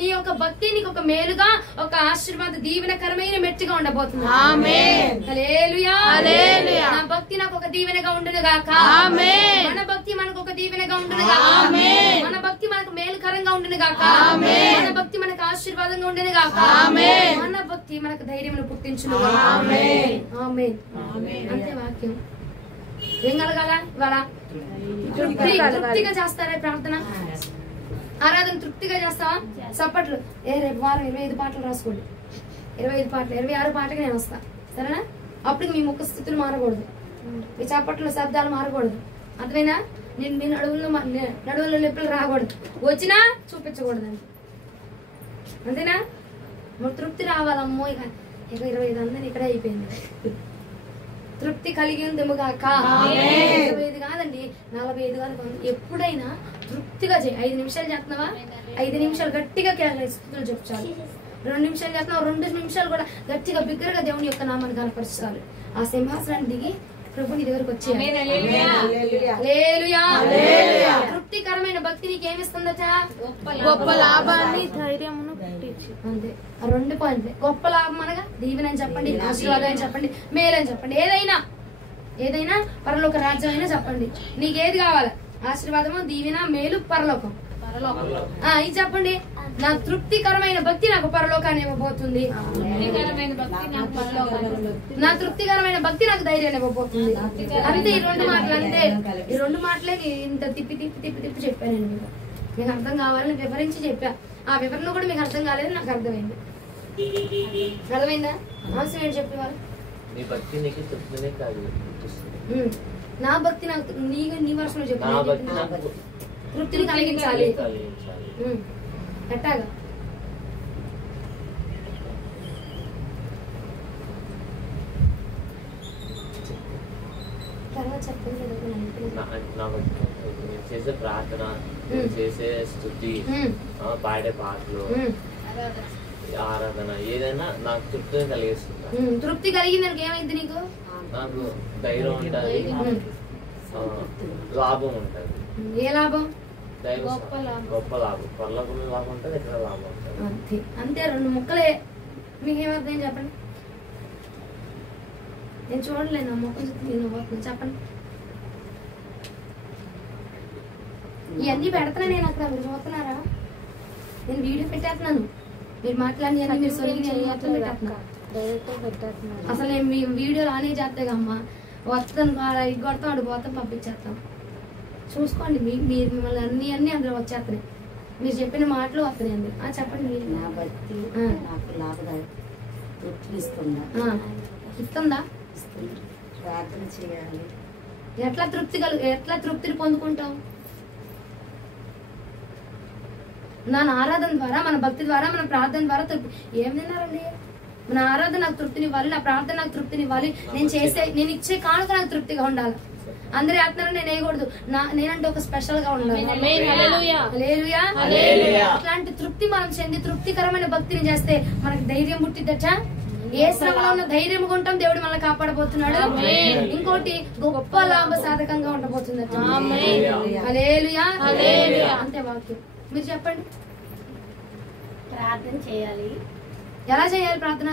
నీ యొక్క భక్తి నీకు ఒక మేలుగా, ఒక ఆశీర్వాద దీవెనకరమైన మెట్టుగా ఉండబోతుంది. హల్లెలూయా. నా భక్తి నాకు ఒక దీవెనగా ఉండును గాక. మన భక్తి మనకు ఒక దీవెనగా ఉండును గాక. మన భక్తి మనకు మేలుకరంగా ఉండును గాక. మన భక్తి మనకు ఆశీర్వాదంగా ఉండును గాక. మన భక్తి మనకు ధైర్యం పుట్టించును గాక. ఆమేన్. అంతే వాక్యం. ఏం కలగాల? ఇవాళ తృప్తిగా చేస్తారా ప్రార్థన? ఆరాధన తృప్తిగా చేస్తావా? చప్పట్లు. రేపు వారం 25 పాటలు రాసుకోండి. 25 పాటలు, 26 పాటకి నేను వస్తా. సరేనా? అప్పుడు మీ ముఖ స్థితులు మారకూడదు, మీ చప్పట్లు శబ్దాలు మారకూడదు. అర్థమైనా? నేను మీ నడువుల్లో నొప్పులు రాకూడదు, వచ్చినా చూపించకూడదు. అంతేనా? మరి తృప్తి రావాలమ్మో. ఇక ఇక 25 అందరి ఇక్కడే అయిపోయింది. తృప్తి కలిగి ఉంది గాక. 25 కాదండి, 45 కాదు. ఎప్పుడైనా తృప్తిగా చేయి. 5 నిమిషాలు చేస్తున్నావా, 5 నిమిషాలు గట్టిగా స్థుతులు చెప్పాలి. 2 నిమిషాలు చేస్తున్నావు, 2 నిమిషాలు కూడా గట్టిగా బిగ్గరగా దేవుని యొక్క నామాన్ని కనపరచాలి. ఆ సింహాసనాన్ని దిగి ప్రభు నీ దగ్గరకు వచ్చేయాలి. తృప్తికరమైన భక్తి నీకేమిస్తుందట? గొప్ప లాభాన్ని ధైర్యమును అంతే. 2 పాయింట్లు. గొప్ప లాభం అనగా దీవెన అని చెప్పండి, ఆశీర్వాదం అని చెప్పండి, మేలని చెప్పండి, ఏదైనా పరలోక రాజ్యం అయినా చెప్పండి. నీకేది కావాలి? ఆశీర్వాదము, దీవెన, మేలు, పరలోకం. ఇది చెప్పండి. నా తృప్తికరమైన భక్తి నాకు పరలోకాన్ని ఇవ్వబోతుంది. నా తృప్తికరమైన భక్తి నాకు ధైర్యాన్ని ఇవ్వబోతుంది. అంతే. ఈ 2 మాటలు అంతే. ఈ 2 మాటలే ఇంత తిప్పి తిప్పి తిప్పి తిప్పి చెప్పాను. మీకు అర్థం కావాలని వివరించి చెప్పా. ఆ వివరణ కూడా మీకు అర్థం కాలేదు, నాకు అర్థమైంది. అర్థమైందా? అవసరం ఏంటి చెప్పేవాళ్ళు? నా భక్తి నాకు నీ వర్షంలో చెప్పు. తృప్తిని కలిగించాలి. ఎట్టాగా? తర్వాత చెప్పండి. చేసే ప్రార్థన, చేసే స్తుతి, పాడే పాటలు, ఆరాధన ఏదైనా నాకు తృప్తిని కలిగిస్తుంది. తృప్తి కలిగింది ఏమైంది నీకు? నాకు ధైర్యం ఉంటది, లాభం ఉంటది. ఏ లాభం? గొప్ప లాభం. పరలోకంలో లాభం ఉంటది, ఎక్కడ లాభం ఉంటది. అంతే. 2 ముక్కలే. మీకేమర్థం చెప్పండి. నేను చూడలేను ఆ మొక్కలు చెప్పండి. ఇవన్నీ పెడతాను నేను అక్కడ. మీరు చూస్తున్నారా? నేను వీడియో పెట్టేస్తున్నాను. మీరు మాట్లాడి మీరు అసలు నేను వీడియోలు ఆనే చేస్తాగమ్మా. వస్తాను కొడతాం, అడు పోతాం, పంపించేస్తాం. చూసుకోండి. మీరు మిమ్మల్ని అన్ని అందులో వచ్చేస్తున్నాయి. మీరు చెప్పిన మాటలు వస్తున్నాయి అండి. చెప్పండి. మీరు నా భక్తి నాకు లాభదాయకం, తృప్తి ఇస్తుందా? ఇస్తుందా? ప్రార్థన చేయాలి. ఎట్లా తృప్తిని పొందుకుంటాం? నా ఆరాధన ద్వారా, మన భక్తి ద్వారా, మన ప్రార్థన ద్వారా తృప్తి. ఏం తిన్నారండి? మన ఆరాధన నాకు తృప్తిని ఇవ్వాలి, నా ప్రార్థన నాకు తృప్తిని ఇవ్వాలి, నేను ఇచ్చే కానుక నాకు తృప్తిగా ఉండాలి. అందరు వేస్తున్నారు, నేను వేయకూడదు. నేనంటే ఒక స్పెషల్ గా ఉండాలి. అట్లాంటి తృప్తి మనం చెంది తృప్తికరమైన భక్తిని చేస్తే మనకి ధైర్యం పుట్టిద్దట. ఏ శ్రమలో ఉన్న ధైర్యం ఉంటాం, దేవుడు మనల్ని కాపాడబోతున్నాడు. ఇంకోటి గొప్ప లాభ సాధకంగా ఉండబోతుందట. హల్లెలూయా. అంతే వాక్యం. మీరు చెప్పండి. ప్రార్థన చేయాలి. ఎలా చేయాలి ప్రార్థన?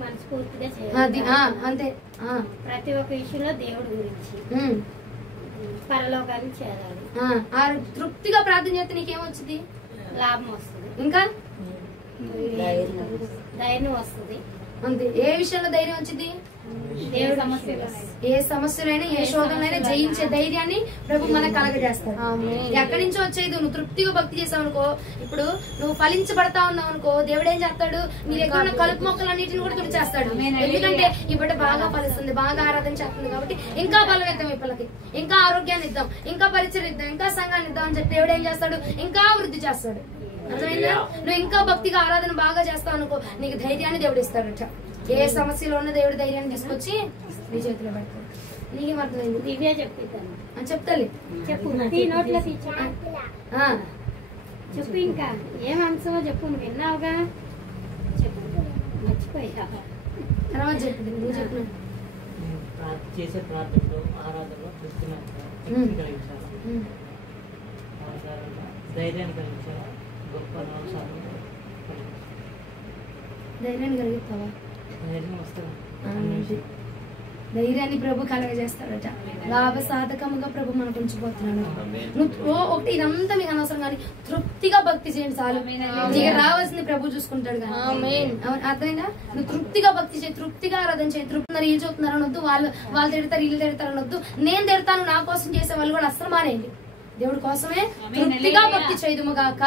మనస్ఫూర్తిగా చేయాలి. అంతే. ప్రతి ఒక్క విషయంలో దేవుడి గురించి, పరలోకాన్ని చేయాలి. తృప్తిగా ప్రార్థన చేస్తే నీకేమొచ్చింది? లాభం వస్తుంది, ఇంకా ధైర్యం వస్తుంది. అంతే. ఏ విషయంలో ధైర్యం వచ్చింది? దేవుడు సమస్యలు, ఏ సమస్యలైనా, ఏ శోధనైనా జయించే ధైర్యాన్ని ప్రభు మనకు కలగజేస్తాడు. ఎక్కడి నుంచో వచ్చేది. నువ్వు తృప్తిగా భక్తి చేసావు అనుకో, ఇప్పుడు నువ్వు ఫలించబడతా ఉన్నావు అనుకో, దేవుడు ఏం చేస్తాడు? నీ దగ్గర ఉన్న కలుపు మొక్కలన్నిటిని కూడా తుడిచేస్తాడు. ఎందుకంటే ఇప్పుడు బాగా ఫలిస్తుంది, బాగా ఆరాధన చేస్తుంది కాబట్టి ఇంకా బలం ఇద్దాం, ఇప్పటికి ఇంకా ఆరోగ్యాన్ని ఇద్దాం, ఇంకా పరిచయం ఇద్దాం, ఇంకా సంఘాన్ని ఇద్దాం అని చెప్పి దేవుడు ఏం చేస్తాడు? ఇంకా వృద్ధి చేస్తాడు. అర్థమైందా? నువ్వు ఇంకా భక్తిగా ఆరాధన బాగా చేస్తావు అనుకో, నీకు ధైర్యాన్ని దేవుడు ఇస్తాడట. ఏ సమస్యలో ఉన్న దేవుడు ధైర్యాన్ని తీసుకొచ్చి నీ చేతిలో పెడతాడు. నీకేం అర్థమైంది? దివ్య చెప్పిద్దాను. చెప్తాలి. చెప్పు. నోట్లో చెప్పు. ఇంకా ఏం అంశమో చెప్పు. విన్నావుగా, చెప్పు. మర్చిపోయా. తర్వాత చెప్పింది. నువ్వు చెప్పిన చేసే ప్రార్థనలో, ఆరాధనలో తృప్తిని కలిగించాలి, ధైర్యాన్ని కలిగించాలి, గొప్ప నవసాన్ని ధైర్యాన్ని కలిగిస్తావా? ధైర్యం వస్తుంది. ధైర్యాన్ని ప్రభు కలగజేస్తాడట. లాభ సాధకముగా ప్రభు మనకు ఉంచిపోతున్నాడు. నువ్వు ఒకటి ఇదంతా మీకు అనవసరం కానీ తృప్తిగా భక్తి చేయండి చాలు. నీకు రావాల్సింది ప్రభు చూసుకుంటాడు. కానీ అర్థమైందా? నువ్వు తృప్తిగా భక్తి చేయి, తృప్తిగా ఆరాధన చేయి. తృప్తి వీళ్ళు చూస్తున్నారు అనొద్దు, వాళ్ళు తిడతారు, వీళ్ళు తిడతారు అనొద్దు. నేను తిడతాను, నా కోసం చేసే వాళ్ళు కూడా అస్సలు మానేయండి. దేవుడి కోసమే తృప్తిగా భక్తి చేయదుముగాక.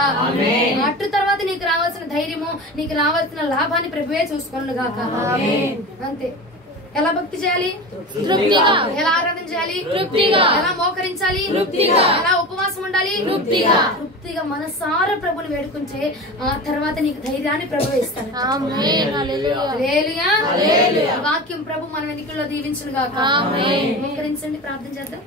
అటు తర్వాత నీకు రావాల్సిన ధైర్యము, నీకు రావాల్సిన లాభాన్ని ప్రభువే చూసుకోండు గాక. అంతే. ఎలా భక్తి చేయాలి? తృప్తిగా. ఎలా ఆరాధన చేయాలి? తృప్తిగా. ఎలా మోకరించాలి? తృప్తిగా. ఎలా ఉపవాసం ఉండాలి? తృప్తిగా. తృప్తిగా మనసారా ప్రభుని వేడుకుంటే ఆ తర్వాత నీకు ధైర్యాన్ని ప్రభు ఇస్తాడు. ఆమేన్. హల్లెలూయా. హల్లెలూయా. హల్లెలూయా. వాక్యం ప్రభు మన వెనుకల్లో దీవించును గాక. ఆమేన్. మోకరించండి, ప్రార్థన చేద్దాం.